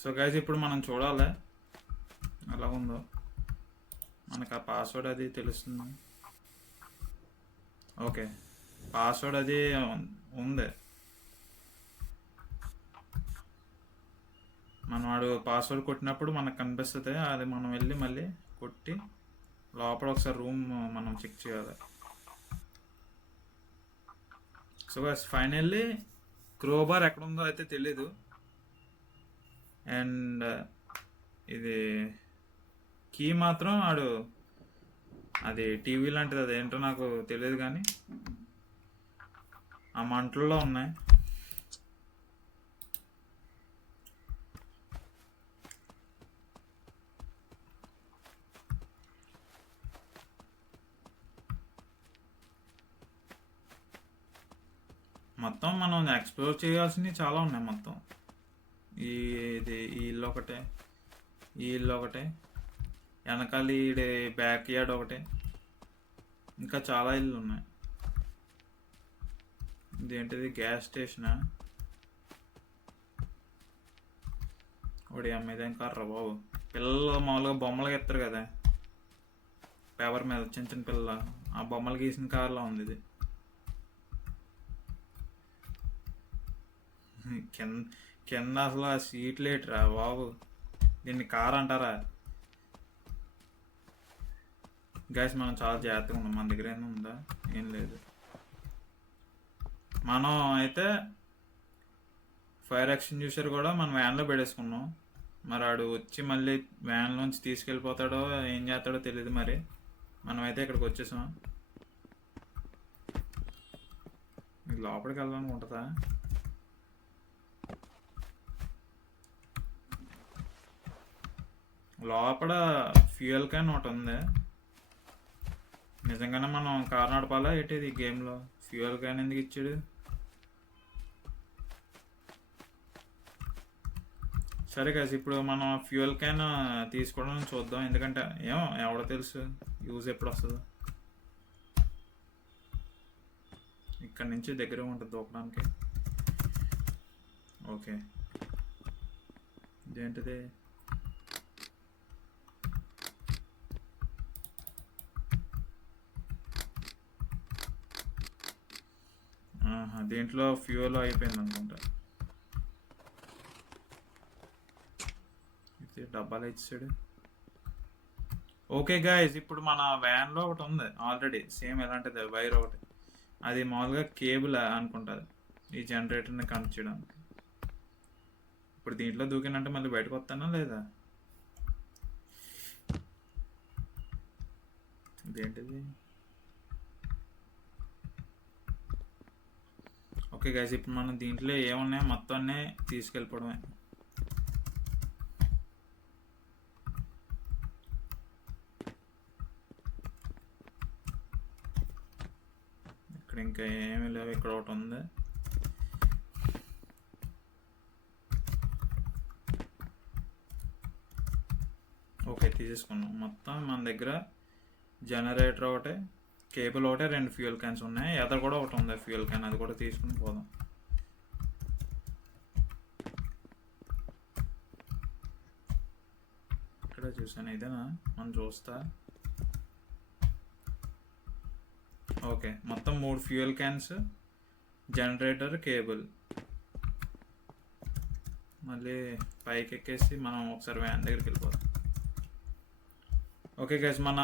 సో గైస్ ఇప్పుడు మనం చూడాలి ఎలా ఉందో. మనకు ఆ పాస్వర్డ్ అది తెలుస్తుంది. ఓకే, పాస్వర్డ్ అది ఉంది. మనం వాడు పాస్వర్డ్ కొట్టినప్పుడు మనకు కనిపిస్తుంది. అది మనం వెళ్ళి మళ్ళీ కొట్టి లోపల ఒకసారి రూమ్ మనం చెక్ చేయాలి. సో గైస్ ఫైనల్లీ క్రోబార్ ఎక్కడ ఉందో అయితే తెలీదు. అండ్ ఇది కీ మాత్రం ఆడు అది టీవీ లాంటిది, అది ఏంటో నాకు తెలియదు కానీ ఆ మంటల్లో ఉన్నాయి. మొత్తం మనం ఎక్స్ప్లోర్ చేయాల్సినవి చాలా ఉన్నాయి. మొత్తం ఈ ఇల్లు ఒకటే, ఈ ఇల్లు ఒకటే, వెనకాల ఈ బ్యాక్ యార్డ్ ఒకటే, ఇంకా చాలా ఇల్లు ఉన్నాయి. ఇదేంటిది గ్యాస్ స్టేషనా? ఒకటి అమ్మేదేం కర్ర బాబు. పిల్లలు మామూలుగా బొమ్మలు గీస్తారు కదా పేపర్ మీద, చిన్న చిన్న పిల్లలు, ఆ బొమ్మలు గీసిన కార్లో ఉంది ఇది. కింద అసలు ఆ సీట్ లేటరా బాబు, దీన్ని కార్ అంటారా? గైస్ మనం చాలా జాగ్రత్తగా ఉన్నాం. మన దగ్గర ఏమైనా ఉందా? ఏం లేదు. మనం అయితే ఫైర్ ఎక్స్టింగ్విషర్ కూడా మనం వ్యాన్లో పెట్టేసుకున్నాం. మరి ఆడు వచ్చి మళ్ళీ వ్యాన్లోంచి తీసుకెళ్ళిపోతాడో ఏం చేస్తాడో తెలియదు. మరి మనమైతే ఇక్కడికి వచ్చేసాం. లోపలికి వెళ్ళడానికి ఉంటుందా? లోపల ఫ్యూయల్ క్యాన్ ఒకటి ఉంది. నిజంగానే మనం కార్ నడపాలా ఏంటిది గేమ్లో? ఫ్యూయల్ క్యాన్ ఎందుకు ఇచ్చాడు? సరే కదా, ఇప్పుడు మనం ఫ్యూయల్ క్యాన్ తీసుకోవడం చూద్దాం. ఎందుకంటే ఏమో ఎవడో తెలుసు యూజ్ ఎప్పుడు వస్తుందో. ఇక్కడ నుంచి దగ్గర ఉంటుంది దూకడానికి. ఓకే, ఇదేంటిది? దీంట్లో ఫ్యూయల్ అయిపోయింది అనుకుంటా. ఇది డబ్బాలు ఇచ్చాడు. ఓకే గాయస్, ఇప్పుడు మన వ్యాన్లో ఒకటి ఉంది ఆల్రెడీ, సేమ్ ఎలాంటిది వైర్ ఒకటి. అది మామూలుగా కేబుల్ అనుకుంటుంది ఈ జనరేటర్ని కనెక్ట్ చేయడానికి. ఇప్పుడు దీంట్లో దూకినంటే మళ్ళీ బయటకు వస్తానా లేదా? ఇదేంటిది? ఓకే గైస్, ఇప్పుడు మనం దీంట్లో ఏమున్నాయో మొత్తాన్ని తీసుకెళ్ళిపోవడమే. ఇక్కడ ఇంకా ఏమీ లేవు. ఇక్కడ ఒకటి ఉంది. ఓకే, తీసేసుకున్నాం. మొత్తం మన దగ్గర జనరేటర్ ఒకటే, కేబుల్ ఒకటే, 2 ఫ్యూయల్ క్యాన్స్ ఉన్నాయి. ఎదర్ కూడా ఒకటి ఉంది ఫ్యూయల్ క్యాన్, అది కూడా తీసుకుని పోదాం. ఇక్కడ చూసాను, ఇదేనా మనం చూస్తా. ఓకే, మొత్తం 3 ఫ్యూయల్ క్యాన్స్, జనరేటర్, కేబుల్. మళ్ళీ పైకి ఎక్కేసి మనం ఒకసారి వ్యాన్ దగ్గరికి వెళ్ళిపోదాం. ఓకే గైస్, మన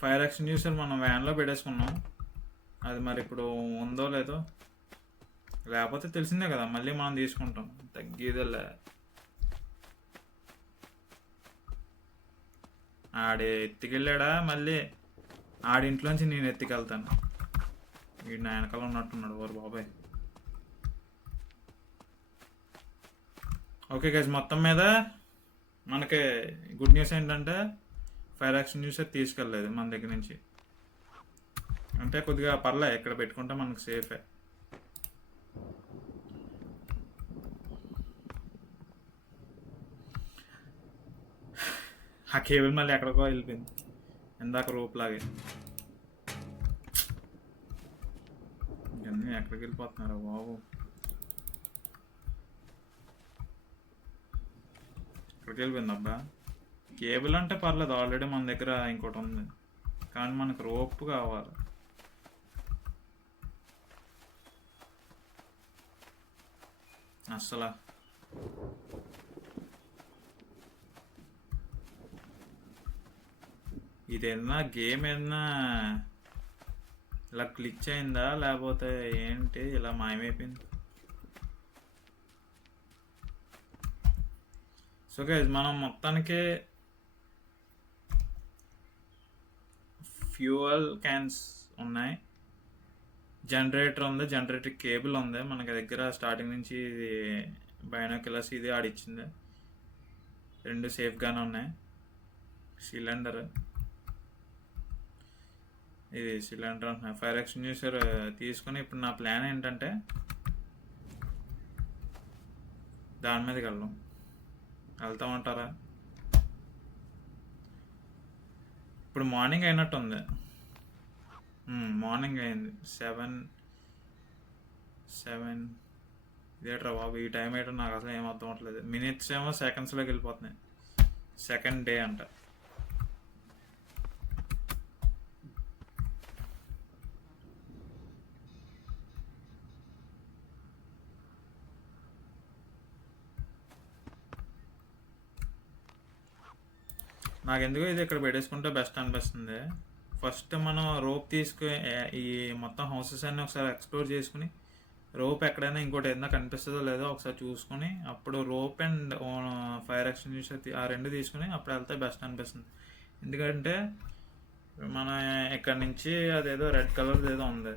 ఫైర్ ఎక్స్టింగ్విషర్ మనం వ్యాన్లో పెట్టేసుకున్నాం. అది మరి ఇప్పుడు ఉందో లేదో, లేకపోతే తెలిసిందే కదా మళ్ళీ మనం తీసుకుంటాం, తగ్గేదలే. ఆడే ఎత్తికెళ్ళాడా? మళ్ళీ ఆడింట్లోంచి నేను ఎత్తికెళ్తాను. వీడు నా వెనకాల ఉన్నట్టున్నాడు. ఓరు బాబాయ్. ఓకే గైస్, మొత్తం మీద మనకి గుడ్ న్యూస్ ఏంటంటే ఫైర్ ఎక్స్టింగ్విషర్ తీసుకెళ్ళలేదు మన దగ్గర నుంచి. అంటే కొద్దిగా పర్లే, ఇక్కడ పెట్టుకుంటే మనకు సేఫే. ఆ కేబుల్ మళ్ళీ ఎక్కడికో వెళ్ళిపోయింది, ఇందాక రూపులాగే. ఇవన్నీ ఎక్కడికి వెళ్ళిపోతున్నారు బాబు? ఎక్కడికి వెళ్ళిపోయింది అబ్బా? కేబుల్ అంటే పర్లేదు, ఆల్రెడీ మన దగ్గర ఇంకోటి ఉంది, కానీ మనకు రోప్ కావాలి. అస్సలు ఇదేనా గేమ్ ఏదన్నా ఇలా క్లిచ్ అయిందా, లేకపోతే ఏంటి ఇలా మాయమైపోయింది? సో గైస్, మనం మొత్తానికి ఫ్యూయల్ క్యాన్స్ ఉన్నాయి, జనరేటర్ ఉంది, జనరేటర్ కేబుల్ ఉంది మనకి దగ్గర. స్టార్టింగ్ నుంచి ఇది బైనాక్యులర్స్ ఇది ఆడిచ్చింది, 2 సేఫ్గానే ఉన్నాయి. సిలిండర్, ఇది సిలిండర్ అంటున్నా, ఫైర్ ఎక్స్టింగ్విషర్ తీసుకుని ఇప్పుడు నా ప్లాన్ ఏంటంటే దాని మీదకి వెళ్తామంటారా? ఇప్పుడు మార్నింగ్ అయినట్టుంది. మార్నింగ్ అయింది, 7 ఇదేట్రా బాబు, ఈ టైం ఏంటో నాకు అసలు ఏం అర్థం అవ్వట్లేదు. మినిట్స్ ఏమో సెకండ్స్లోకి వెళ్ళిపోతున్నాయి. సెకండ్ డే అంట. నాకు ఎందుకో ఇది ఇక్కడ పెట్టేసుకుంటే బెస్ట్ అనిపిస్తుంది. ఫస్ట్ మనం రోప్ తీసుకుని ఈ మొత్తం హౌసెస్ అన్నీ ఒకసారి ఎక్స్ప్లోర్ చేసుకుని, రోప్ ఎక్కడైనా ఇంకోటి ఏదైనా కనిపిస్తుందో లేదో ఒకసారి చూసుకొని, అప్పుడు రోప్ అండ్ ఫైర్ ఎక్స్టింగ్విషర్ ఆ 2 తీసుకుని అప్పుడు వెళ్తే బెస్ట్ అనిపిస్తుంది. ఎందుకంటే మన ఇక్కడ నుంచి అదేదో రెడ్ కలర్ ఏదో ఉంది,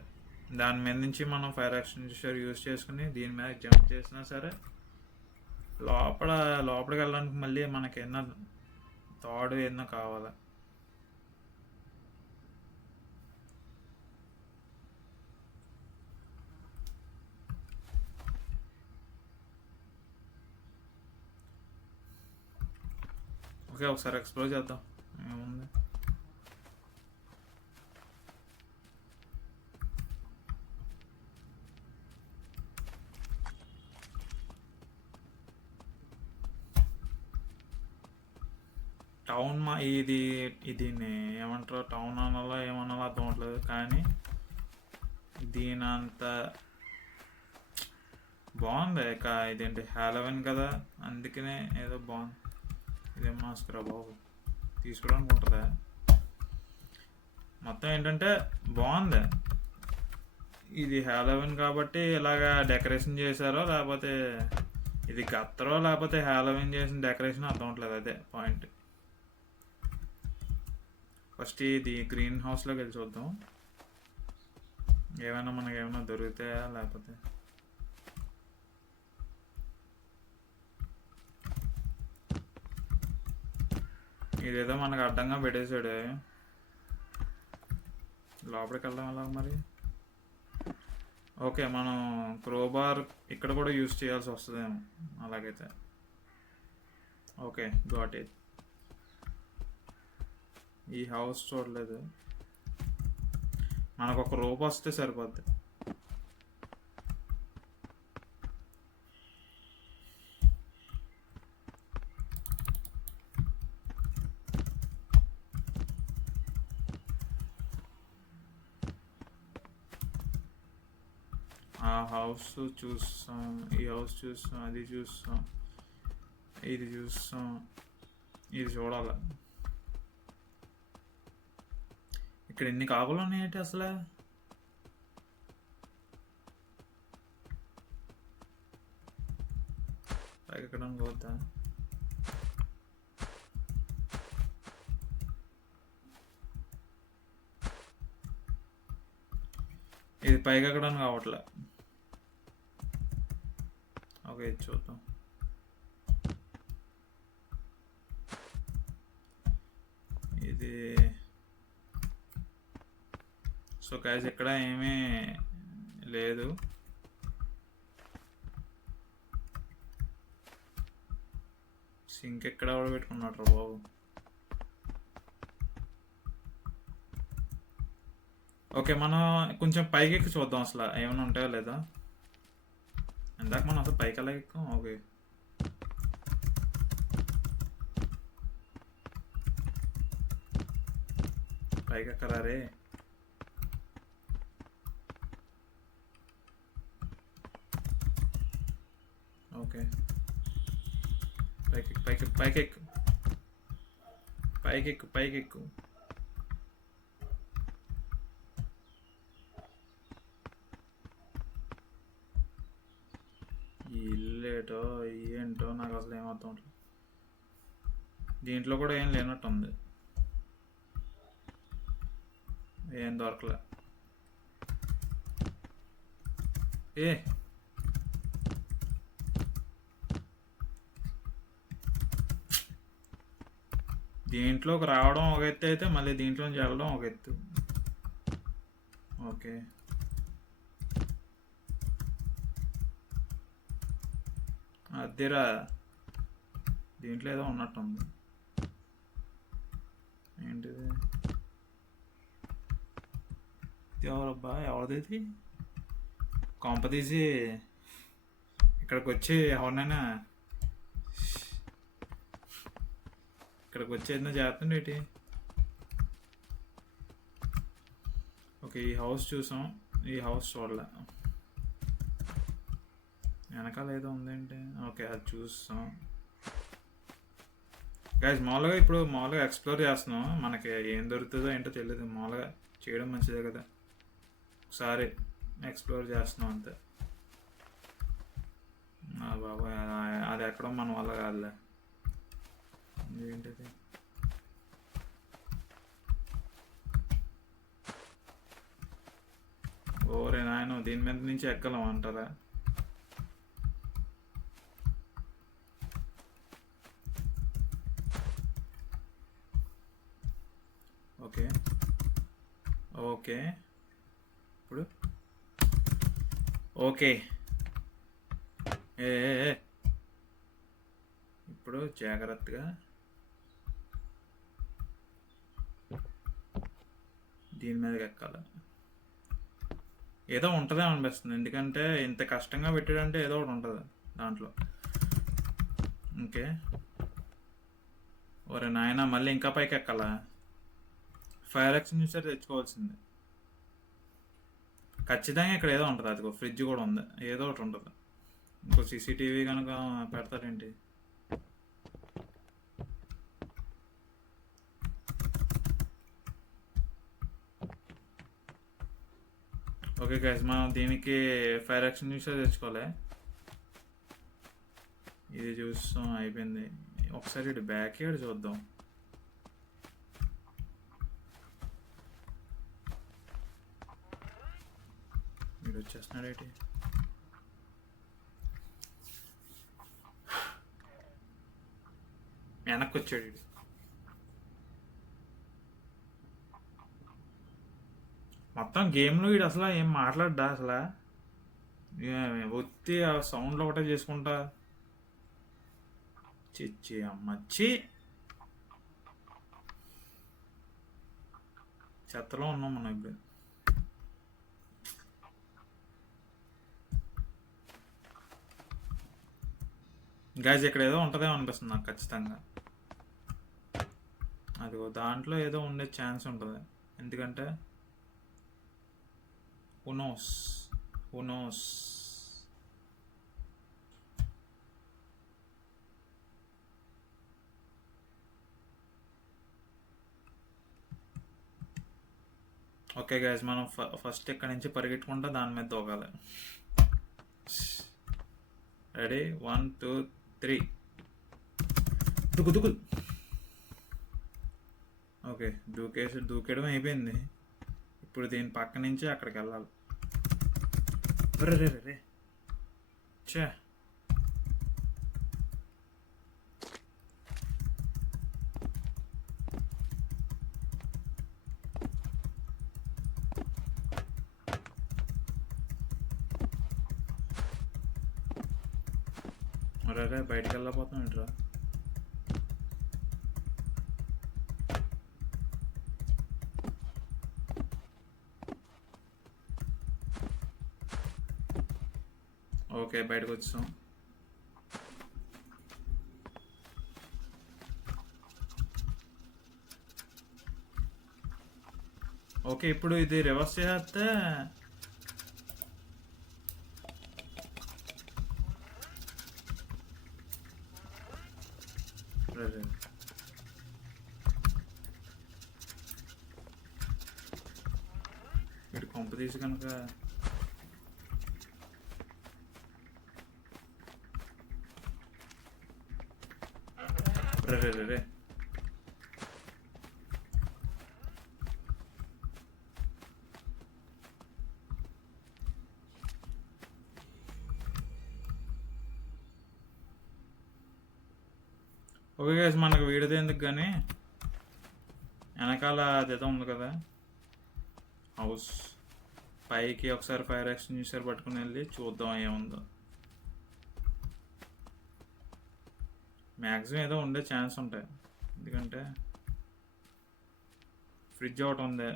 దాని మీద నుంచి మనం ఫైర్ ఎక్స్టింగ్విషర్ యూజ్ చేసుకుని దీని మీద జంప్ చేసినా సరే లోపలికి వెళ్ళడానికి మళ్ళీ మనకి ఏమన్నా తాడు ఏదైనా కావాలా. ఓకే, ఒకసారి ఎక్స్ప్లోర్ చేద్దాం ఏముంది. టౌన్ దీన్ని ఏమంటారు, టౌన్ అనాలో ఏమనాలో అర్థం అవట్లేదు, కానీ దీని అంత బాగుంది. ఇదేంటి హ్యాలోవిన్ కదా, అందుకనే ఏదో బాగుంది. ఇదేం మాస్క్ రా బాబు, తీసుకోవడానికి ఉంటుందా? మొత్తం ఏంటంటే బాగుంది. ఇది హ్యాలోవిన్ కాబట్టి ఇలాగా డెకరేషన్ చేశారో, లేకపోతే ఇది గత్తరో, లేకపోతే హ్యాలోవిన్ చేసిన డెకరేషన్ అర్థం అవట్లేదు. అదే పాయింట్. ఫస్ట్ ఇది గ్రీన్ హౌస్లోకి వెళ్ళి చూద్దాం, ఏమైనా మనకి ఏమైనా దొరుకుతాయా. లేకపోతే ఇదేదో మనకు అడ్డంగా పెట్టేసాడు, లోపలికి వెళ్దాం ఎలా మరి? ఓకే, మనం క్రోబార్ ఇక్కడ కూడా యూజ్ చేయాల్సి వస్తుందేమో అలాగైతే. Okay, got it. ఈ హౌస్ చూడలేదు, మనకు ఒక రోప్ వస్తే సరిపోద్ది. ఆ హౌస్ చూస్తాం, ఈ హౌస్ చూస్తాం, అది చూస్తాం, ఇది చూస్తాం, ఇది చూడాలి. ఇక్కడ ఎన్ని కాకులు ఉన్నాయంటే అసలు పైకి ఎక్కడానికి పోతా. ఇది పైకి ఎక్కడానికి కావట్లే. ఓకే, ఇది చూద్దాం. ఇది సో గైస్, ఇక్కడ ఏమీ లేదు. సింక్ ఎక్కడ కూడా పెట్టుకున్నాడు బాబు. ఓకే, మనం కొంచెం పైకి ఎక్కి చూద్దాం అసలు ఏమైనా ఉంటాయో లేదా. ఇందాక మనం అసలు పైకి ఎలా ఎక్కాం? ఓకే, పైకి ఎక్కరా రే. ఓకే పైకి పైకి పైకి ఎక్కు పైకి ఎక్కు పైకి ఎక్కు. ఈ ఇల్లేటో ఏంటో నాకు అసలు ఏమర్థం ఉంటుంది. దీంట్లో కూడా ఏం లేనట్టు ఉంది, ఏం దొరకలే. ఏ దీంట్లోకి రావడం ఒక ఎత్తు అయితే మళ్ళీ దీంట్లోంచి వెళ్ళడం ఒక ఎత్తు. ఓకే అద్దెరా, దీంట్లో ఏదో ఉన్నట్టుంది. ఏంటిది? ఎవరబ్బా, ఎవరిది? కొంప తీసి ఇక్కడికి వచ్చి ఎవరినైనా ఇక్కడికి వచ్చి ఏదైనా చేస్తుంది ఏంటి? ఓకే ఈ హౌస్ చూసాం, ఈ హౌస్ చూడలే. వెనకాల ఏదో ఉందేంటి? ఓకే అది చూస్తాం. గైస్ మామూలుగా ఇప్పుడు ఎక్స్ప్లోర్ చేస్తున్నాం, మనకి ఏం దొరుకుతుందో ఏంటో తెలియదు. మామూలుగా చేయడం మంచిదే కదా, ఒకసారి ఎక్స్ప్లోర్ చేస్తున్నాం అంతే. బాబాయ్ అది ఎక్కడో మన వల్ల కాదులే. ఏంటిది? ఓరే నాయన, దీని మీద నుంచి ఎక్కలేం అంటారా? ఓకే ఓకే ఇప్పుడు ఓకే ఇప్పుడు జాగ్రత్తగా దీని మీదకి ఎక్కాలి. ఏదో ఉంటుందే అనిపిస్తుంది, ఎందుకంటే ఇంత కష్టంగా పెట్టాడంటే ఏదో ఒకటి ఉంటుంది దాంట్లో. ఓకే ఒరే నాయన, మళ్ళీ ఇంకా పైకి ఎక్కాలా? ఫైర్ ఎక్స్టింగ్విషర్ తెచ్చుకోవాల్సింది ఖచ్చితంగా. ఇక్కడ ఏదో ఉంటుంది, అది ఫ్రిడ్జ్ కూడా ఉంది, ఏదో ఒకటి ఉంటుంది. ఇంకో సీసీటీవీ కనుక పెడతారేంటి? ఓకే గైస్, మనం దీనికి ఫైర్ ఎక్స్టింగ్విషర్ తెచ్చుకోలే. ఇది చూస్తాం, అయిపోయింది. ఒకసారి ఇటు బ్యాక్ యార్డ్ చూద్దాం. వీడు వచ్చేస్తున్నాడు ఏంటి? వెనక్కి వచ్చాడు వీడు. మొత్తం గేమ్లో వీడు అసలు ఏం మాట్లాడ్డా అసలు? ఒత్తి ఆ సౌండ్లో ఒకటే చేసుకుంటా. చిచ్చి అమ్మచ్చి, చెత్తలో ఉన్నాం మనం ఇప్పుడు. గాయస్ ఇక్కడ ఏదో ఉంటుందేమో అనిపిస్తుంది నాకు ఖచ్చితంగా. అదిగో దాంట్లో ఏదో ఉండే ఛాన్స్ ఉంటుంది, ఎందుకంటే who knows. ఓకే గైస్, మనం ఫస్ట్ ఇక్కడ నుంచి పరిగెట్టుకుంటా దాని మీద దూకాలి. రెడీ 1 2 3 దుక్కు. ఓకే దూకేయడం అయిపోయింది. ఇప్పుడు దీని పక్క నుంచి అక్కడికి వెళ్ళాలి. రే చే, రే బయటికి వెళ్ళకపోతాం ఏంట్రా? ఓకే బయటకు వచ్చాం. ఓకే, ఇప్పుడు ఇది రివర్స్ చేస్తే ఇటు కొంప తీసి కనుక రే ఓకే గైస్, మనకు వీడితే ఎందుకు కానీ వెనకాల అదేదో ఉంది కదా హౌస్, పైకి ఒకసారి ఫైర్ ఎక్స్టింగ్విషర్ పట్టుకుని వెళ్ళి చూద్దాం ఏముందో. మ్యాక్సిమం ఏదో ఉండే ఛాన్స్ ఉంటాయి, ఎందుకంటే ఫ్రిడ్జ్ ఒకటి ఉంది,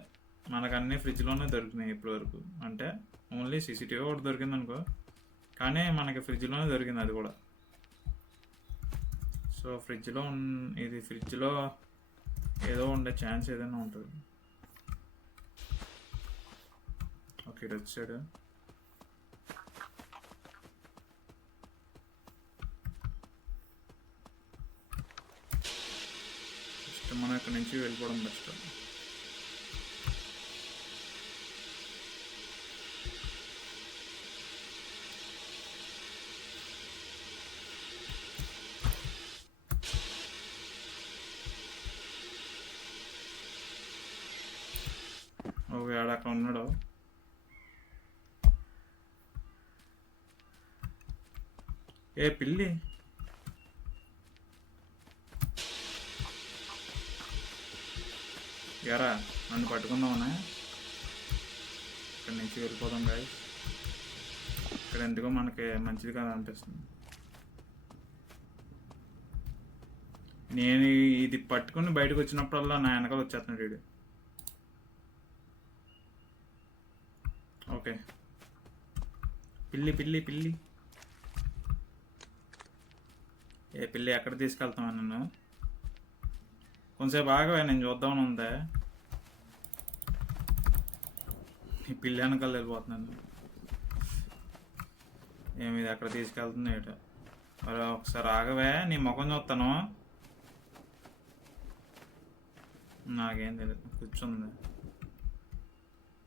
మనకు అన్నీ ఫ్రిడ్జ్లోనే దొరికినాయి ఇప్పటి వరకు. అంటే ఓన్లీ సీసీటీవీ ఒకటి దొరికింది అనుకో, కానీ మనకి ఫ్రిడ్జ్లోనే దొరికింది అది కూడా. సో ఇది ఫ్రిడ్జ్లో ఏదో ఉండే ఛాన్స్ ఏదైనా ఉంటుంది. ఓకే, ఇటు వచ్చాడు. ఫస్ట్ మనం ఇక్కడి నుంచి వెళ్ళిపోవడం బెస్ట్. ఓకే, ఆడ అక్కడ ఉన్నాడు. ఏ పిల్లి, ఎరా నన్ను పట్టుకుందామనా? ఇక్కడి నుంచి వెళ్ళిపోదాం గాయస్. ఇక్కడ ఎందుకో మనకి మంచిది కాదు అనిపిస్తుంది. నేను ఇది పట్టుకుని బయటకు వచ్చినప్పుడల్లా నా వెనకాల వచ్చేస్తున్నాడు వీడు. ఓకే, పిల్లి పిల్లి పిల్లి, ఏ పిల్లి ఎక్కడ తీసుకెళ్తామా నన్ను? కొంచెంసేపు ఆగవే, నేను చూద్దామని ఉందా. ఈ పిల్లి వెనకాల వెళ్ళిపోతున్నాను. ఏమి ఇది ఎక్కడ తీసుకెళ్తుంది ఏట? మరి ఒకసారి ఆగవే, నీ ముఖం చూస్తాను. నాకేం తెలియదు, కూర్చుంది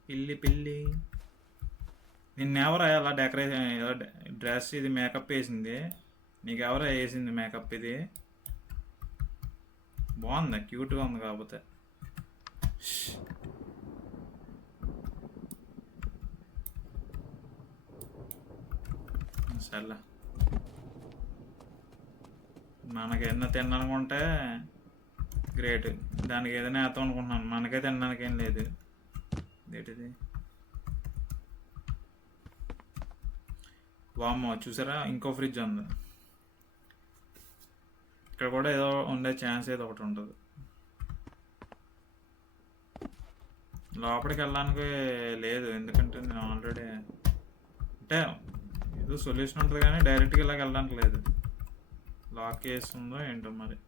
పిల్లి పిల్లి. నిన్నెవరా అలా డెకరేషన్ డ్రెస్ ఇది మేకప్ వేసింది? నీకెవరా వేసింది మేకప్? ఇది బాగుంది, క్యూట్గా ఉంది. కాకపోతే సర్లే, మనకి ఏదైనా తినాలనుకుంటే గ్రేట్, దానికి ఏదైనా వేద్దాం అనుకుంటున్నాను. మనకే తినడానికి ఏం లేదు. ఏంటిది? వామ్మో, చూసారా ఇంకో ఫ్రిడ్జ్ ఉంది. ఇక్కడ కూడా ఏదో ఉండే ఛాన్స్ ఏదో ఒకటి ఉంటుంది. లోపలికి వెళ్ళడానికి లేదు, ఎందుకంటే నేను ఆల్రెడీ అంటే ఏదో సొల్యూషన్ ఉంటుంది కానీ డైరెక్ట్గా ఇలాగ వెళ్ళడానికి లేదు. లాక్ చేస్తుందో ఏంటో మరి.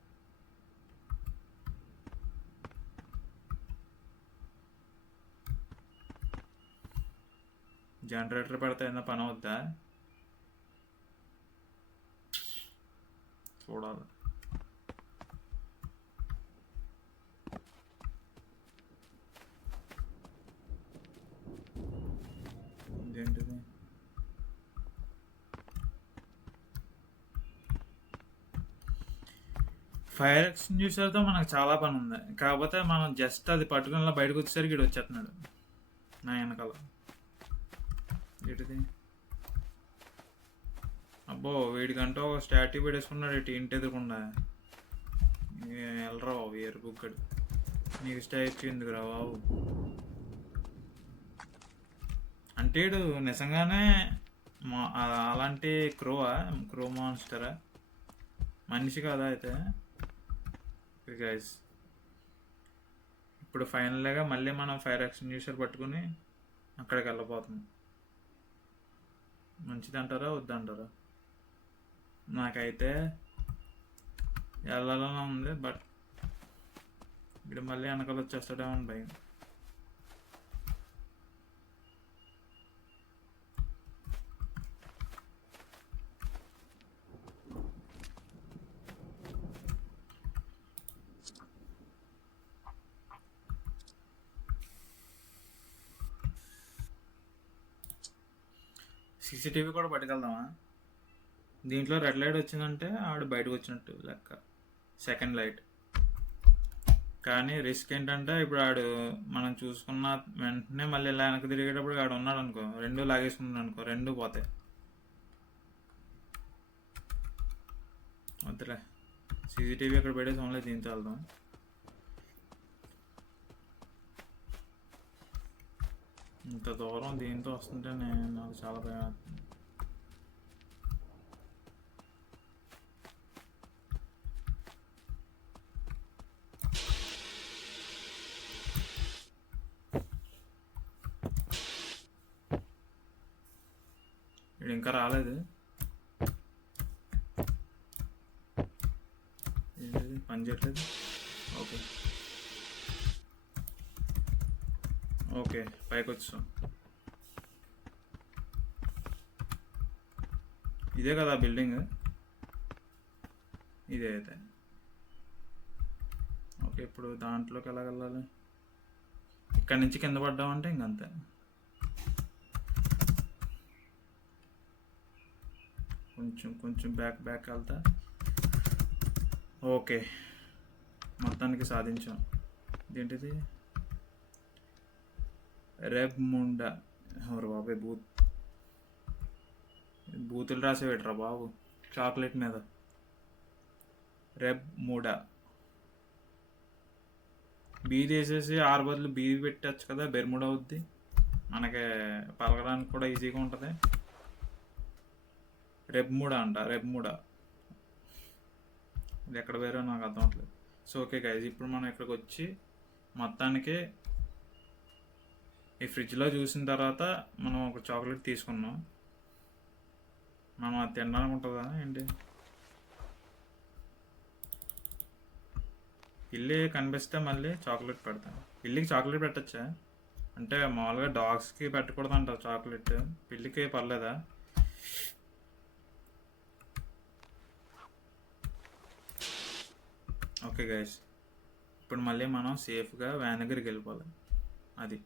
జనరేటర్ పెడితే ఏదైనా పని అవుద్దా చూడాలి. ఇదేంటిది? ఫైర్ ఎక్స్టింగ్విషర్తో మనకు చాలా పని ఉంది, కాకపోతే మనం జస్ట్ అది పట్టుకుని బయటకు వచ్చేసరికి వీడు వచ్చేస్తున్నాడు నా వెనకాల. ఏంటిది? అబ్బో, వీడికంటూ ఒక స్టాట్యూ పెట్టేసుకున్నాడు ఇటు ఇంటి ఎదురకుండా. వెళ్ళరా బాబు, ఇయర్ బుక్కడు. నీకు స్టాట్యూ ఎందుకు రా బాబు? అంటే వీడు నిజంగానే అలాంటి క్రో మాన్స్టరా? మనిషి కాదా అయితే? గైస్, ఇప్పుడు ఫైనల్గా మళ్ళీ మనం ఫైర్ ఎక్స్టింగ్విషర్ పట్టుకుని అక్కడికి వెళ్ళిపోతున్నాం. మంచిది అంటారా వద్దంటారా? నాకైతే వెళ్ళాలనే ఉంది, బట్ ఇప్పుడు మళ్ళీ వెనకాల వచ్చేస్తాడేమో అని భయం. సీసీటీవీ కూడా పట్టుకెళ్దామా? దీంట్లో రెడ్ లైట్ వచ్చిందంటే ఆడు బయటకు వచ్చినట్టు లెక్క, సెకండ్ లైట్. కానీ రిస్క్ ఏంటంటే ఇప్పుడు ఆడు మనం చూసుకున్న వెంటనే మళ్ళీ ఇలా వెనక్కి తిరిగేటప్పుడు ఆడు ఉన్నాడు అనుకో, రెండు లాగేసుకున్నాడు అనుకో, రెండు పోతాయి. వద్దులే, సీసీటీవీ అక్కడ పెట్టేసి ఓన్లీ దీంతో వెళ్దాం. ఇంత దూరం దీంతో వస్తుంటే నాకు చాలా భయం అవుతుంది. ఇది ఇంకా రాలేదు, పని చేయట్లేదు. ఓకే ఓకే, పైకి వచ్చాం. ఇదే కదా బిల్డింగ్, ఇదే అయితే. ఓకే, ఇప్పుడు దాంట్లోకి ఎలా వెళ్ళాలి? ఇక్కడి నుంచి కింద పడ్డామంటే ఇంకంతే. కొంచెం కొంచెం బ్యాక్ వెళ్తా. ఓకే, మొత్తానికి సాధించాం. ఇదేంటిది? రెబ్ ముండా. ఎవరు బాబాయ్ బూతులు రాసేవేట్రా బాబు చాక్లెట్ మీద. రెబ్ మూడా. బీ తీసేసి ఆరు బదులు బీ పెట్టచ్చు కదా, బెర్ముడా అవుద్ది, మనకి పలకడానికి కూడా ఈజీగా ఉంటుంది. రెబ్ మూడా అంట, రెబ్ మూడా. ఇది ఎక్కడ వేరో నాకు అర్థం అవట్లేదు. సో ఓకే గైజ్, ఇప్పుడు మనం ఇక్కడికి వచ్చి మొత్తానికి ఈ ఫ్రిడ్జ్లో చూసిన తర్వాత మనం ఒక చాక్లెట్ తీసుకున్నాం. మనం అది తినడానికి ఉంటుందా ఏంటి? పిల్లి కనిపిస్తే మళ్ళీ చాక్లెట్ పెడతాను. పిల్లికి చాక్లెట్ పెట్టచ్చా? అంటే మామూలుగా డాగ్స్కి పెట్టకూడదు అంటారు చాక్లెట్, పిల్లికి పర్లేదా? ఓకే గైస్, ఇప్పుడు మళ్ళీ మనం సేఫ్గా వ్యాన్ దగ్గరికి వెళ్ళిపోవాలి. అది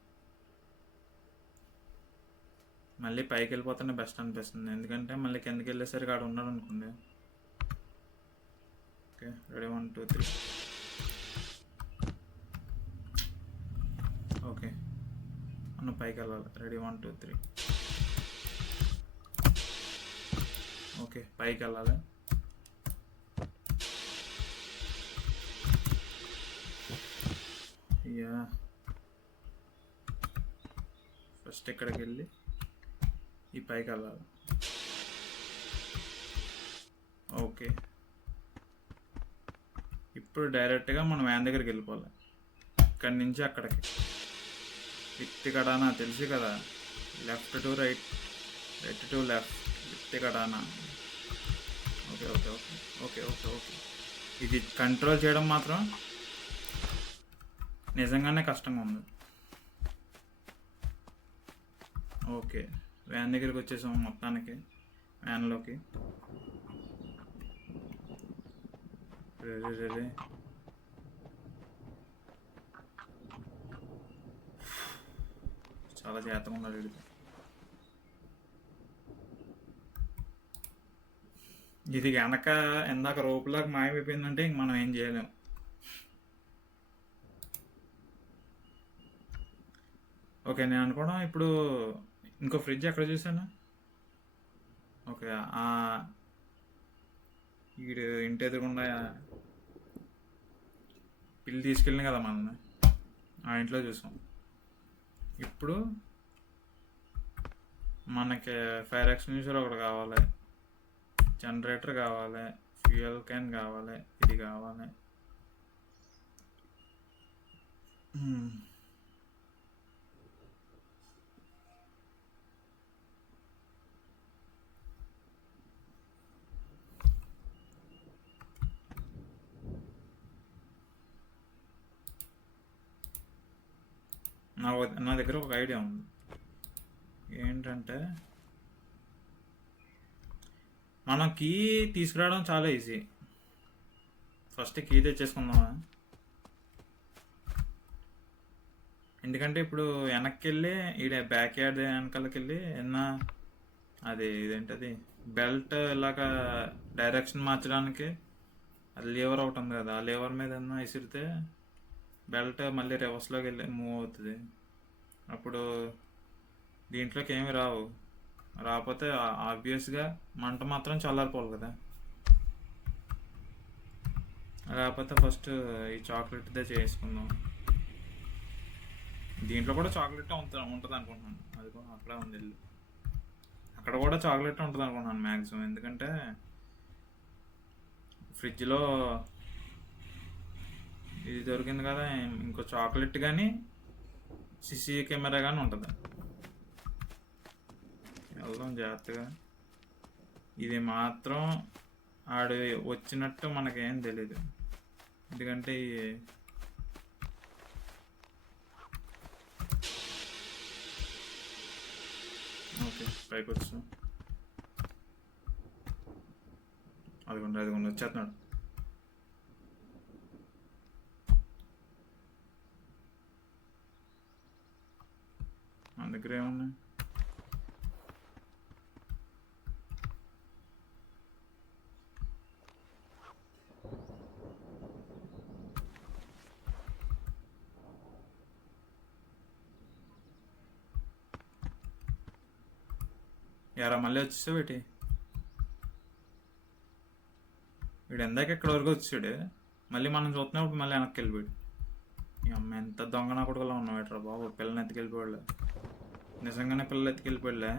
మళ్ళీ పైకి వెళ్ళిపోతేనే బెస్ట్ అనిపిస్తుంది, ఎందుకంటే మళ్ళీ కిందకి వెళ్ళేసరికి ఆడ ఉన్నాడు అనుకోండి. Okay, ready 1 2 3. ఓకే, మనం పైకి వెళ్ళాలి. రెడీ 1 2 3. ఓకే, పైకి వెళ్ళాలి. యా, ఫస్ట్ ఇక్కడికి వెళ్ళి ఈ పైకి వెళ్ళాలి. ఓకే, ఇప్పుడు డైరెక్ట్గా మనం వ్యాన్ దగ్గరికి వెళ్ళిపోవాలి. ఇక్కడి నుంచి అక్కడికి విత్తి కడానా తెలుసు కదా, left to right, right to left, విత్తి కడానా. Okay okay okay okay okay okay. ఇది కంట్రోల్ చేయడం మాత్రం నిజంగానే కష్టంగా ఉంది. ఓకే, వ్యాన్ దగ్గరికి వచ్చేసాము మొత్తానికి, వ్యాన్లోకి. రే చాలా జాగ్రత్తగా ఉన్నాడు వీడికి. ఇది వెనక ఇందాక రోపులాగా మాయమైపోయిందంటే ఇంక మనం ఏం చేయలేం. ఓకే, నేను అనుకోవడం ఇప్పుడు ఇంకో ఫ్రిడ్జ్ ఎక్కడ చూసాను. ఓకే, వీడు ఇంటి ఎదురుకుండా పిల్లి తీసుకెళ్ళిన కదా మనల్ని, ఆ ఇంట్లో చూసాం. ఇప్పుడు మనకి ఫైర్ ఎక్స్టింగ్విషర్ ఒకటి కావాలి, జనరేటర్ కావాలి, ఫ్యూయల్ క్యాన్ కావాలి, ఇది కావాలి. నా దగ్గర ఒక ఐడియా ఉంది. ఏంటంటే మనం కీ తీసుకురావడం చాలా ఈజీ. First key తెచ్చేసుకుందామా? ఎందుకంటే ఇప్పుడు వెనక్కి వెళ్ళి ఈడ బ్యాక్ యార్డ్ వెనకాలకి వెళ్ళి అది ఇదేంటది బెల్ట్ ఇలాగ డైరెక్షన్ మార్చడానికి అది లీవర్ ఒకటి ఉంది కదా, ఆ లీవర్ మీద ఏమన్నా విసిరితే బెల్ట్ మళ్ళీ రివర్స్లోకి వెళ్ళి మూవ్ అవుతుంది. అప్పుడు దీంట్లోకి ఏమి రావు. రాకపోతే ఆబ్వియస్గా మంట మాత్రం చల్లారిపోవాలి కదా. లేకపోతే ఫస్ట్ ఈ చాక్లెట్దే చేసుకుందాం. దీంట్లో కూడా చాక్లెట్ ఉంటుంది అనుకుంటున్నాను. అది కూడా అక్కడే ఉంది ఇల్లు, అక్కడ కూడా చాక్లెట్ ఉంటుంది అనుకుంటున్నాను మ్యాక్సిమం. ఎందుకంటే ఫ్రిడ్జ్లో ఇది దొరికింది కదా, ఇంకో చాక్లెట్ కానీ సిసి కెమెరా కానీ ఉంటుంది. వెళ్దాం జాగ్రత్తగా. ఇది మాత్రం ఆడు వచ్చినట్టు మనకేం తెలీదు, ఎందుకంటే ఓకే పైకి వచ్చాం. అదిగోండి వచ్చేస్తున్నాడు. మన దగ్గర ఏమున్నాయి? ఎరా మళ్ళీ వచ్చేసావు ఏంటి? వీడు ఎందాక ఎక్కడి వరకు వచ్చాడు, మళ్ళీ మనం చూస్తున్నప్పుడు మళ్ళీ వెనక్కి వెళ్ళిపోయాడు. ఈ అమ్మ ఎంత దొంగ నా కొడుకులా ఉన్నావు ఎట్రా బాబు. పిల్లని ఎత్తుకెళ్ళిపోయాడు, నిజంగానే పిల్లలు ఎత్తుకెళ్ళిపోయాడులే.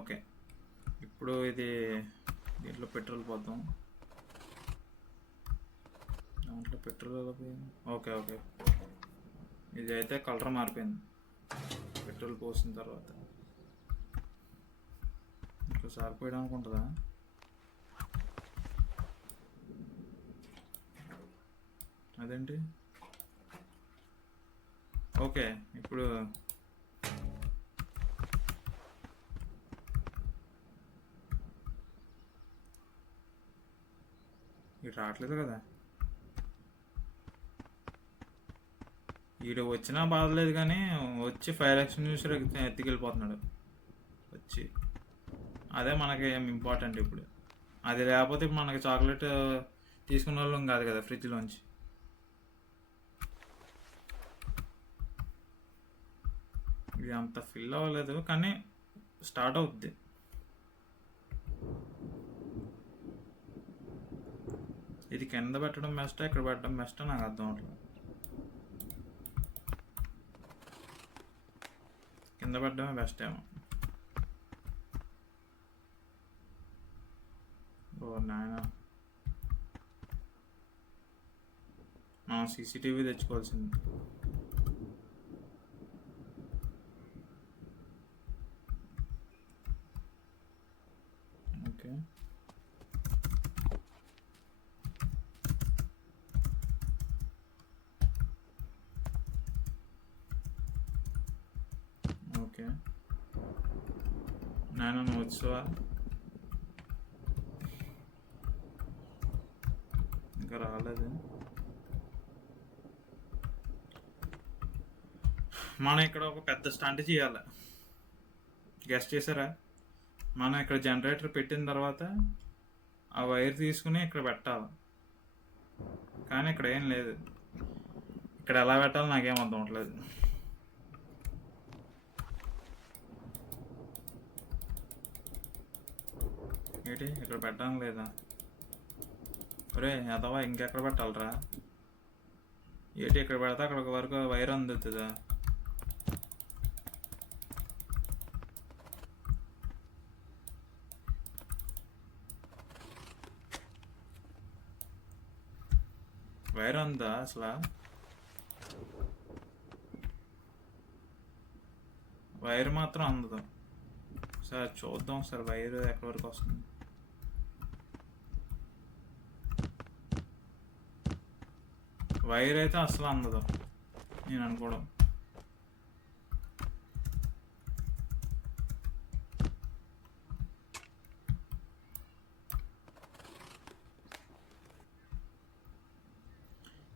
ఓకే ఇప్పుడు ఇది దీంట్లో పెట్రోల్ పోద్దాం. దాంట్లో పెట్రోల్ ఓకే ఓకే, ఇది అయితే కలర్ మారిపోయింది పెట్రోల్ పోసిన తర్వాత. ఇంకోసారి పోయడం అనుకుంటుందా? అదేంటి? ఓకే ఇప్పుడు ఇటు రావట్లేదు కదా. ఈడు వచ్చినా బాధలేదు, కానీ వచ్చి ఫైర్ యాక్షన్ చూసి ఎత్తుకెళ్ళిపోతున్నాడు వచ్చి. అదే మనకి ఏం ఇంపార్టెంట్ ఇప్పుడు. అది లేకపోతే మనకి చాక్లెట్ తీసుకున్న వాళ్ళం కాదు కదా ఫ్రిడ్జ్లోంచి. ఇది అంత ఫిల్ అవ్వలేదు కానీ స్టార్ట్ అవుద్ది. ఇది కింద పెట్టడం బెస్టా ఇక్కడ పెట్టడం బెస్టా నాకు అర్థం అవట్లేదు. కింద పెట్టడమే బెస్ట్ ఏమో. ఓ నాయన, మనం సీసీటీవీ తెచ్చుకోవాల్సింది. ఓకే ఓకే నాయన నువ్వు వచ్చావా? ఇంకా రాలేదు. మనం ఇక్కడ ఒక పెద్ద స్టంట్ చేయాలి. గెస్ట్ చేసారా? మనం ఇక్కడ జనరేటర్ పెట్టిన తర్వాత ఆ వైర్ తీసుకుని ఇక్కడ పెట్టాలి, కానీ ఇక్కడ ఏం లేదు. ఇక్కడ ఎలా పెట్టాలో నాకేం అర్థం అవట్లేదు. ఏంటి ఇక్కడ పెట్టడం లేదా? ఒరే అదవా ఇంకెక్కడ పెట్టాలరా? ఏంటి ఇక్కడ పెడితే అక్కడ వరకు వైర్ అందుతుందా? వైర్ ఉందా అసలు? వైర్ మాత్రం అందదు. సార్ చూద్దాం సార్ వైర్ ఎక్కడి వరకు వస్తుంది. వైర్ అయితే అసలు అందదు నేను అనుకోవడం.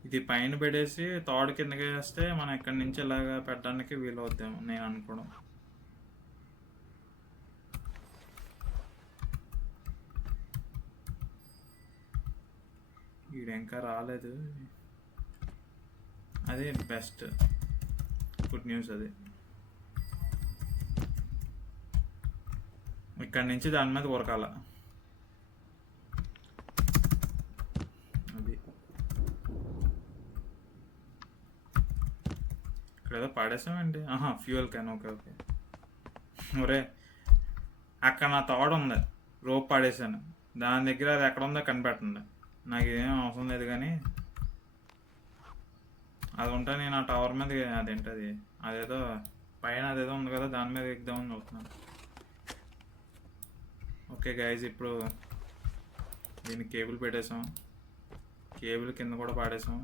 ఇది పైన పెట్టేసి తాడు కిందకి వేస్తే మనం ఇక్కడి నుంచి ఇలాగా పెట్టడానికి వీలు అవుతాము నేను అనుకోవడం. వీడు ఇంకా రాలేదు. అదే బెస్ట్ గుడ్ న్యూస్. అది ఇక్కడి నుంచి దాని మీద ఉరకాల. అది ఇక్కడ ఏదో పాడేసామండి. Fuel can. Okay okay. ఒరే అక్కడ నా తోడ ఉంది, రోప్ పాడేసాను దాని దగ్గర. అది ఎక్కడ ఉందో కనిపెట్టండి. నాకు ఇదేం అవసరం లేదు కానీ అది ఉంటే నేను ఆ టవర్ మీద అదేంటది అదేదో పైన అదేదో ఉంది కదా దాని మీద ఎక్కుదామని చూస్తున్నాను. ఓకే గైజ్, ఇప్పుడు దీనికి కేబుల్ పెట్టేసాం. కేబుల్ కింద కూడా పాడేసాం.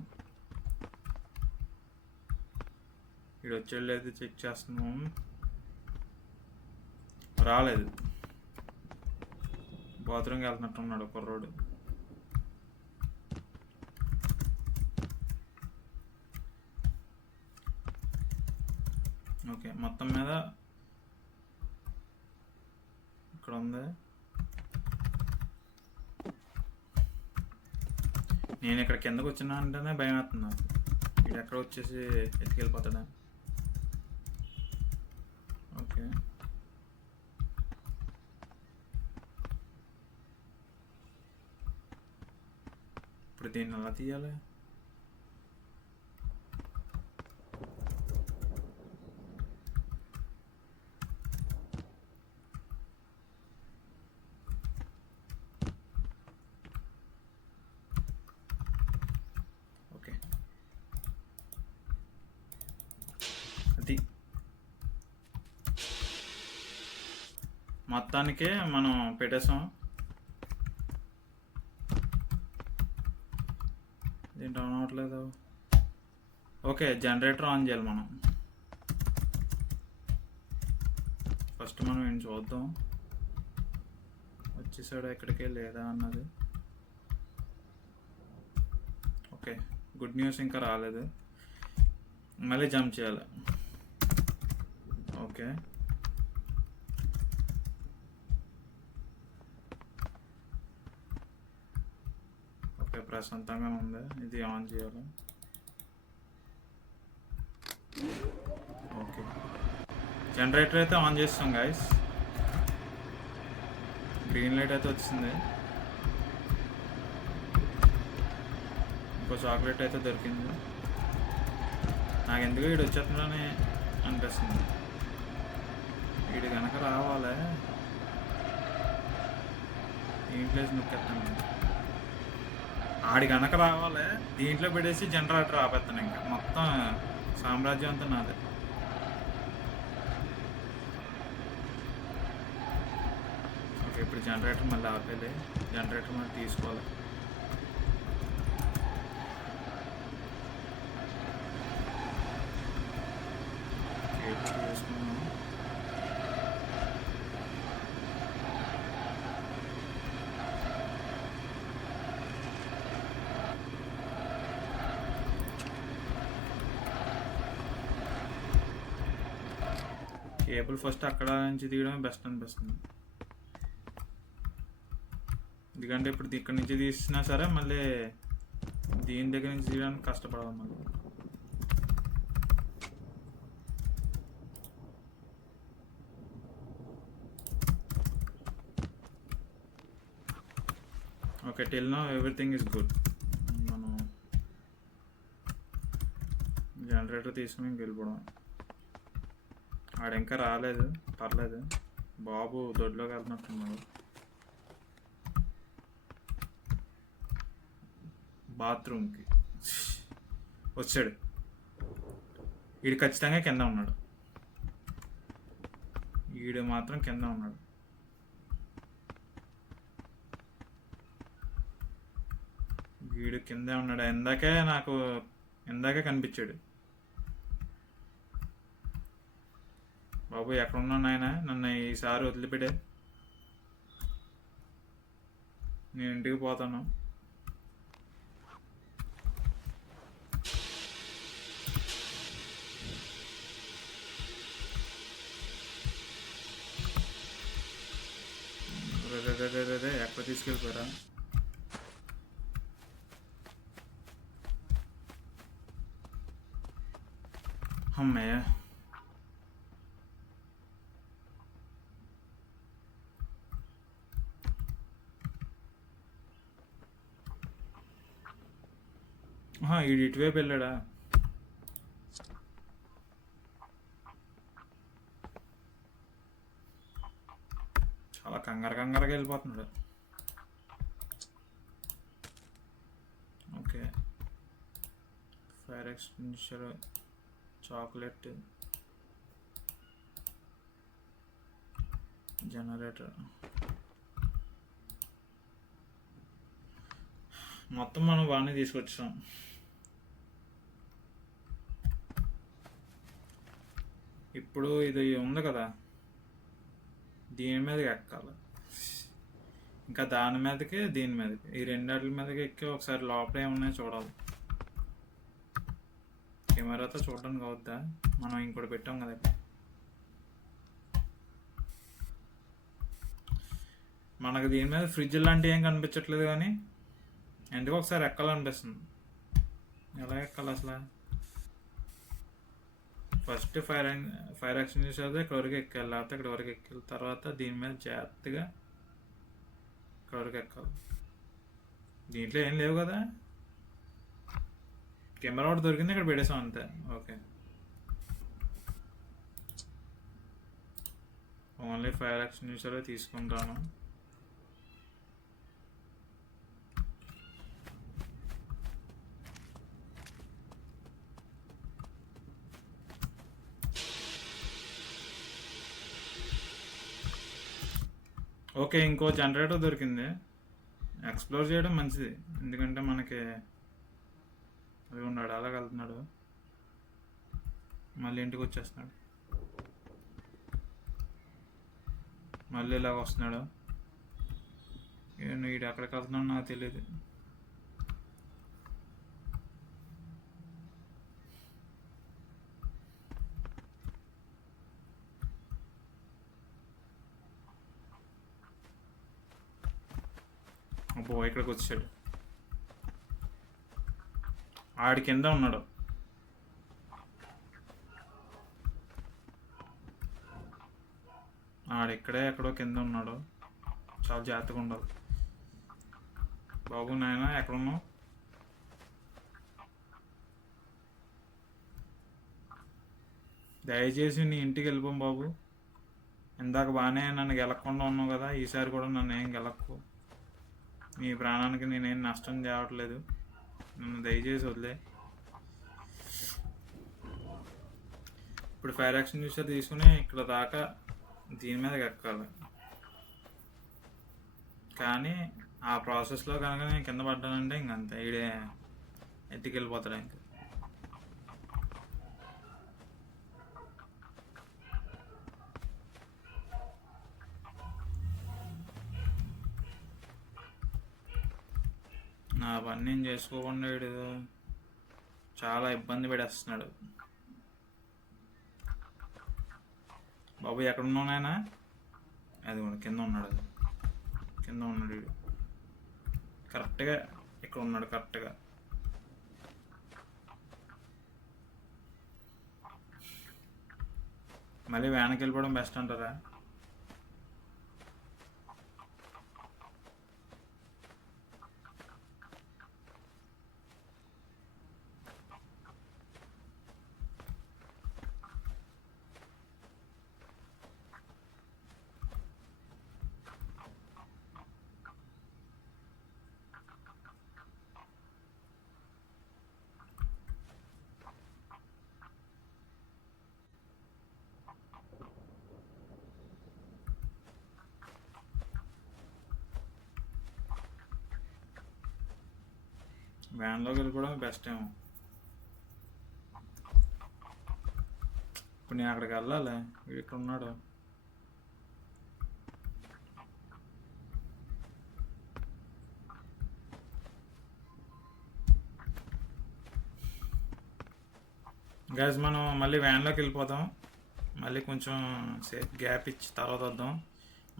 ఇక్కడ వచ్చేది లేదు, చెక్ చేస్తున్నాం. రాలేదు. బాత్రూమ్కి వెళ్తున్నట్టున్నాడు కుర్రోడు. ఓకే, మొత్తం మీద ఇక్కడ ఉంది. నేను ఇక్కడ కిందకు వచ్చినా అంటేనే భయం వేస్తున్నా, ఇక్కడ ఎక్కడ వచ్చేసి ఎత్తుకెళ్ళిపోతాడా. ఓకే, ఇప్పుడు దీన్ని ఎలా తీయాలి? మొత్తానికే మనం పెట్టేసాం. దీంట్లో ఆన్ అవ్వట్లేదు. ఓకే, జనరేటర్ ఆన్ చేయాలి మనం. ఫస్ట్ మనం ఏం చూద్దాం, వచ్చేసాడు ఎక్కడికే లేదా అన్నది. ఓకే, గుడ్ న్యూస్, ఇంకా రాలేదు. మళ్ళీ జంప్ చేయాలి. ఓకే, ప్రశాంతంగా ఉంది. ఇది ఆన్ చేయాలి. ఓకే, జనరేటర్ అయితే ఆన్ చేస్తాం గైస్. గ్రీన్ లైట్ అయితే వచ్చింది. ఇంకో చాక్లెట్ అయితే దొరికింది. నాకు ఎందుకు వీడు వచ్చేస్తుందని అనిపిస్తుంది. వీడు కనుక రావాలి. ఏం ప్లేస్ నొక్కేస్తాను. ఆడి కనుక రావాలి, దీంట్లో పెట్టేసి జనరేటర్ ఆపేస్తాను. ఇంకా మొత్తం సామ్రాజ్యం అంతా నాదే. ఓకే, ఇప్పుడు జనరేటర్ మళ్ళీ ఆపేది. జనరేటర్ మళ్ళీ తీసుకోవాలి. తీసుకున్నాను. కేబుల్ ఫస్ట్ అక్కడ నుంచి తీయడం బెస్ట్ అనిపిస్తుంది. ఎందుకంటే ఇప్పుడు ఇక్కడ నుంచి తీసినా సరే మళ్ళీ దీని దగ్గర నుంచి తీయడానికి కష్టపడాలి మళ్ళీ. Okay, till now everything is good. మనం జనరేటర్ తీసుకుని వెళ్ళిపోవడం. ఆడు ఇంకా రాలేదు, పర్లేదు. బాబు దొడ్లోకి వెళ్తున్నట్టున్నాడు. బాత్రూమ్కి వచ్చాడు. వీడు ఖచ్చితంగా కింద ఉన్నాడు. వీడు మాత్రం కింద ఉన్నాడు. వీడు కిందే ఉన్నాడు. ఇందాకే కనిపించాడు. బాబు ఎక్కడున్నా నాయన, నన్ను ఈసారి వదిలిపెట్టే, నేను ఇంటికి పోతాను. ఎక్కడ తీసుకెళ్ళిపోయారా? అమ్మయ్య. ఈడు ఇటువైపు వెళ్ళాడా? చాలా కంగారుగా వెళ్ళిపోతున్నాడు. Okay, fire extinguisher, chocolate, generator. మొత్తం మనం బాగానే తీసుకొచ్చాం. ఇప్పుడు ఇది ఉంది కదా, దీని మీదకి ఎక్కాలి. ఇంకా దాని మీదకి దీని మీదకి, ఈ రెండాటి మీదకి ఎక్కి ఒకసారి లోపల ఏమున్నాయో చూడాలి. కెమెరాతో చూడడానికి అవుద్దా? మనం ఇంకోటి పెట్టాం కదా ఇక్కడ. మనకు దీని మీద ఫ్రిడ్జ్ లాంటివి ఏం కనిపించట్లేదు, కానీ ఎందుకు ఒకసారి ఎక్కాలనిపిస్తుంది. ఎలా ఎక్కాలి అసలు? ఫస్ట్ ఫైర్ ఎక్స్టింగ్విషర్ ఇక్కడ వరకు ఎక్కాలి, లేకపోతే ఇక్కడ వరకు ఎక్కాలి. తర్వాత దీని మీద జాగ్రత్తగా ఇక్కడ వరకు ఎక్కాలి. దీంట్లో ఏం లేవు కదా, కెమెరా ఒకటి దొరికింది, ఇక్కడ పెట్టేసాం అంతే. ఓకే, ఓన్లీ ఫైర్ ఎక్స్టింగ్విషర్ తీసుకుంటాను. ఓకే, ఇంకో జనరేటర్ దొరికింది. ఎక్స్ప్లోర్ చేయడం మంచిది, ఎందుకంటే మనకి అది ఉన్నాడు, అలా వెళ్తున్నాడు, మళ్ళీ ఇంటికి వచ్చేస్తున్నాడు, మళ్ళీ ఇలాగ వస్తున్నాడు. వీడు ఎక్కడికి వెళ్తున్నాడు నాకు తెలియదు. అబ్బో, ఇక్కడికి వచ్చాడు. ఆడి కింద ఉన్నాడు. ఆడిక్కడే ఎక్కడో కింద ఉన్నాడు. చాలా జాగ్రత్తగా ఉండాలి. బాబు నాయన ఎక్కడున్నావు? దయచేసి నీ ఇంటికి వెళ్ళిపోం బాబు. ఇందాక బాగానే నన్ను గెలక్కుండా ఉన్నావు కదా, ఈసారి కూడా నన్ను ఏం గెలక్కు. నీ ప్రాణానికి నేనేం నష్టం చేయట్లేదు, నన్ను దయచేసి వదిలే. ఇప్పుడు ఫైర్ ఎక్స్టింగ్విషర్ తీసుకుని ఇక్కడ దాకా దీని మీదకి ఎక్కాలి. కానీ ఆ ప్రాసెస్లో కనుక నేను కింద పడ్డానంటే ఇంకంతే, ఈడే ఎత్తుకెళ్ళిపోతాడు. ఇంక నా పని నేను చేసుకోకుండా వీడు చాలా ఇబ్బంది పడేస్తున్నాడు. బాబు ఎక్కడున్నావు నాయనా? అది కూడా కింద ఉన్నాడు, అది కింద ఉన్నాడు వీడు. కరెక్ట్గా ఇక్కడ ఉన్నాడు, కరెక్ట్గా. మళ్ళీ వ్యాన్కి వెళ్ళిపోవడం బెస్ట్ అంటారా? వ్యాన్లోకి వెళ్ళిపోవడం బెస్ట్ ఏమో. ఇప్పుడు నేను అక్కడికి వెళ్ళాలి, వీడు ఇక్కడ ఉన్నాడు. గైస్ మనం మళ్ళీ వ్యాన్లోకి వెళ్ళిపోదాం. మళ్ళీ కొంచెం సేఫ్ గ్యాప్ ఇచ్చి తర్వాత వద్దాం.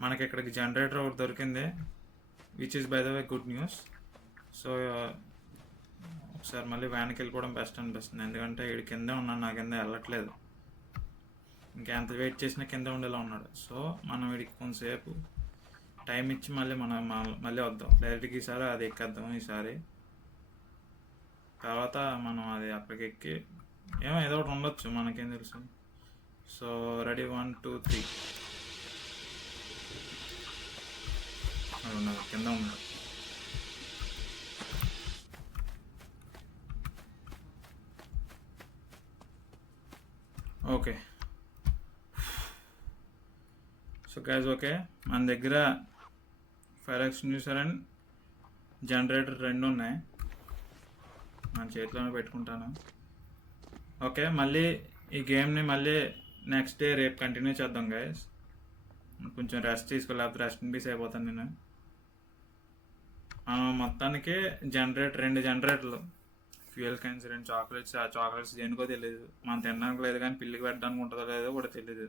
మనకి ఇక్కడికి జనరేటర్ ఒకటి దొరికింది, which is by the way good news. So ఒకసారి మళ్ళీ వ్యాన్కి వెళ్ళిపోవడం బెస్ట్ అనిపిస్తుంది, ఎందుకంటే వీడి కిందే ఉన్నాడు, నా కింద వెళ్ళట్లేదు. ఇంకెంత వెయిట్ చేసినా కింద ఉండేలా ఉన్నాడు. సో మనం వీడికి కొంతసేపు టైం ఇచ్చి మళ్ళీ వద్దాం డైరెక్ట్గా. ఈసారి అది ఎక్కేద్దాం ఈసారి. తర్వాత మనం అది అక్కడికి ఎక్కి ఏదో ఒకటి ఉండొచ్చు, మనకేం తెలుసు. So ready 1 2 3. అది ఉండదు, కింద ఉండదు. ఓకే. సో గైస్, ఓకే, మన దగ్గర ఫైర్ ఎక్స్టింగ్విషర్ అండ్ జనరేటర్ 2 ఉన్నాయి. మన చేతిలోనే పెట్టుకుంటాను. ఓకే, మళ్ళీ ఈ గేమ్ని మళ్ళీ నెక్స్ట్ డే రేపు కంటిన్యూ చేద్దాం గైస్. కొంచెం రెస్ట్ లేకపోతే రెస్ట్ ఇన్ పీస్ అయిపోతాను నేను. మొత్తానికి 2 జనరేటర్లు, ఫ్యూయల్ క్యాన్స్, 2 చాక్లెట్స్. ఆ చాక్లెట్స్ దేనికో తెలియదు, మనం తినడానికి లేదు, కానీ పిల్లికి పెట్టడానికి ఉంటుందో లేదో కూడా తెలియదు.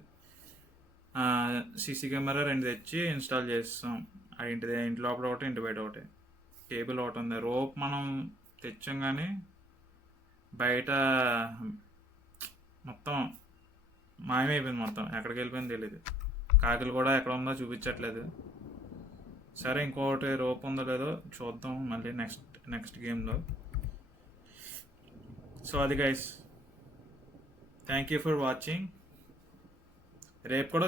సీసీ కెమెరా 2 తెచ్చి ఇన్స్టాల్ చేస్తాం. ఇంటి లోపల ఒకటి, ఇంటి బయట ఒకటి. కేబుల్ ఒకటి ఉంది. రోప్ మనం తెచ్చాం, కానీ బయట మొత్తం మాయమైపోయింది. మొత్తం ఎక్కడికి వెళ్ళిపోయింది తెలియదు. కాకులు కూడా ఎక్కడ ఉందో చూపించట్లేదు. సరే, ఇంకోటి రోప్ ఉందో లేదో చూద్దాం మళ్ళీ నెక్స్ట్ గేమ్లో. సో అది guys, thank you for watching. రేపు కూడా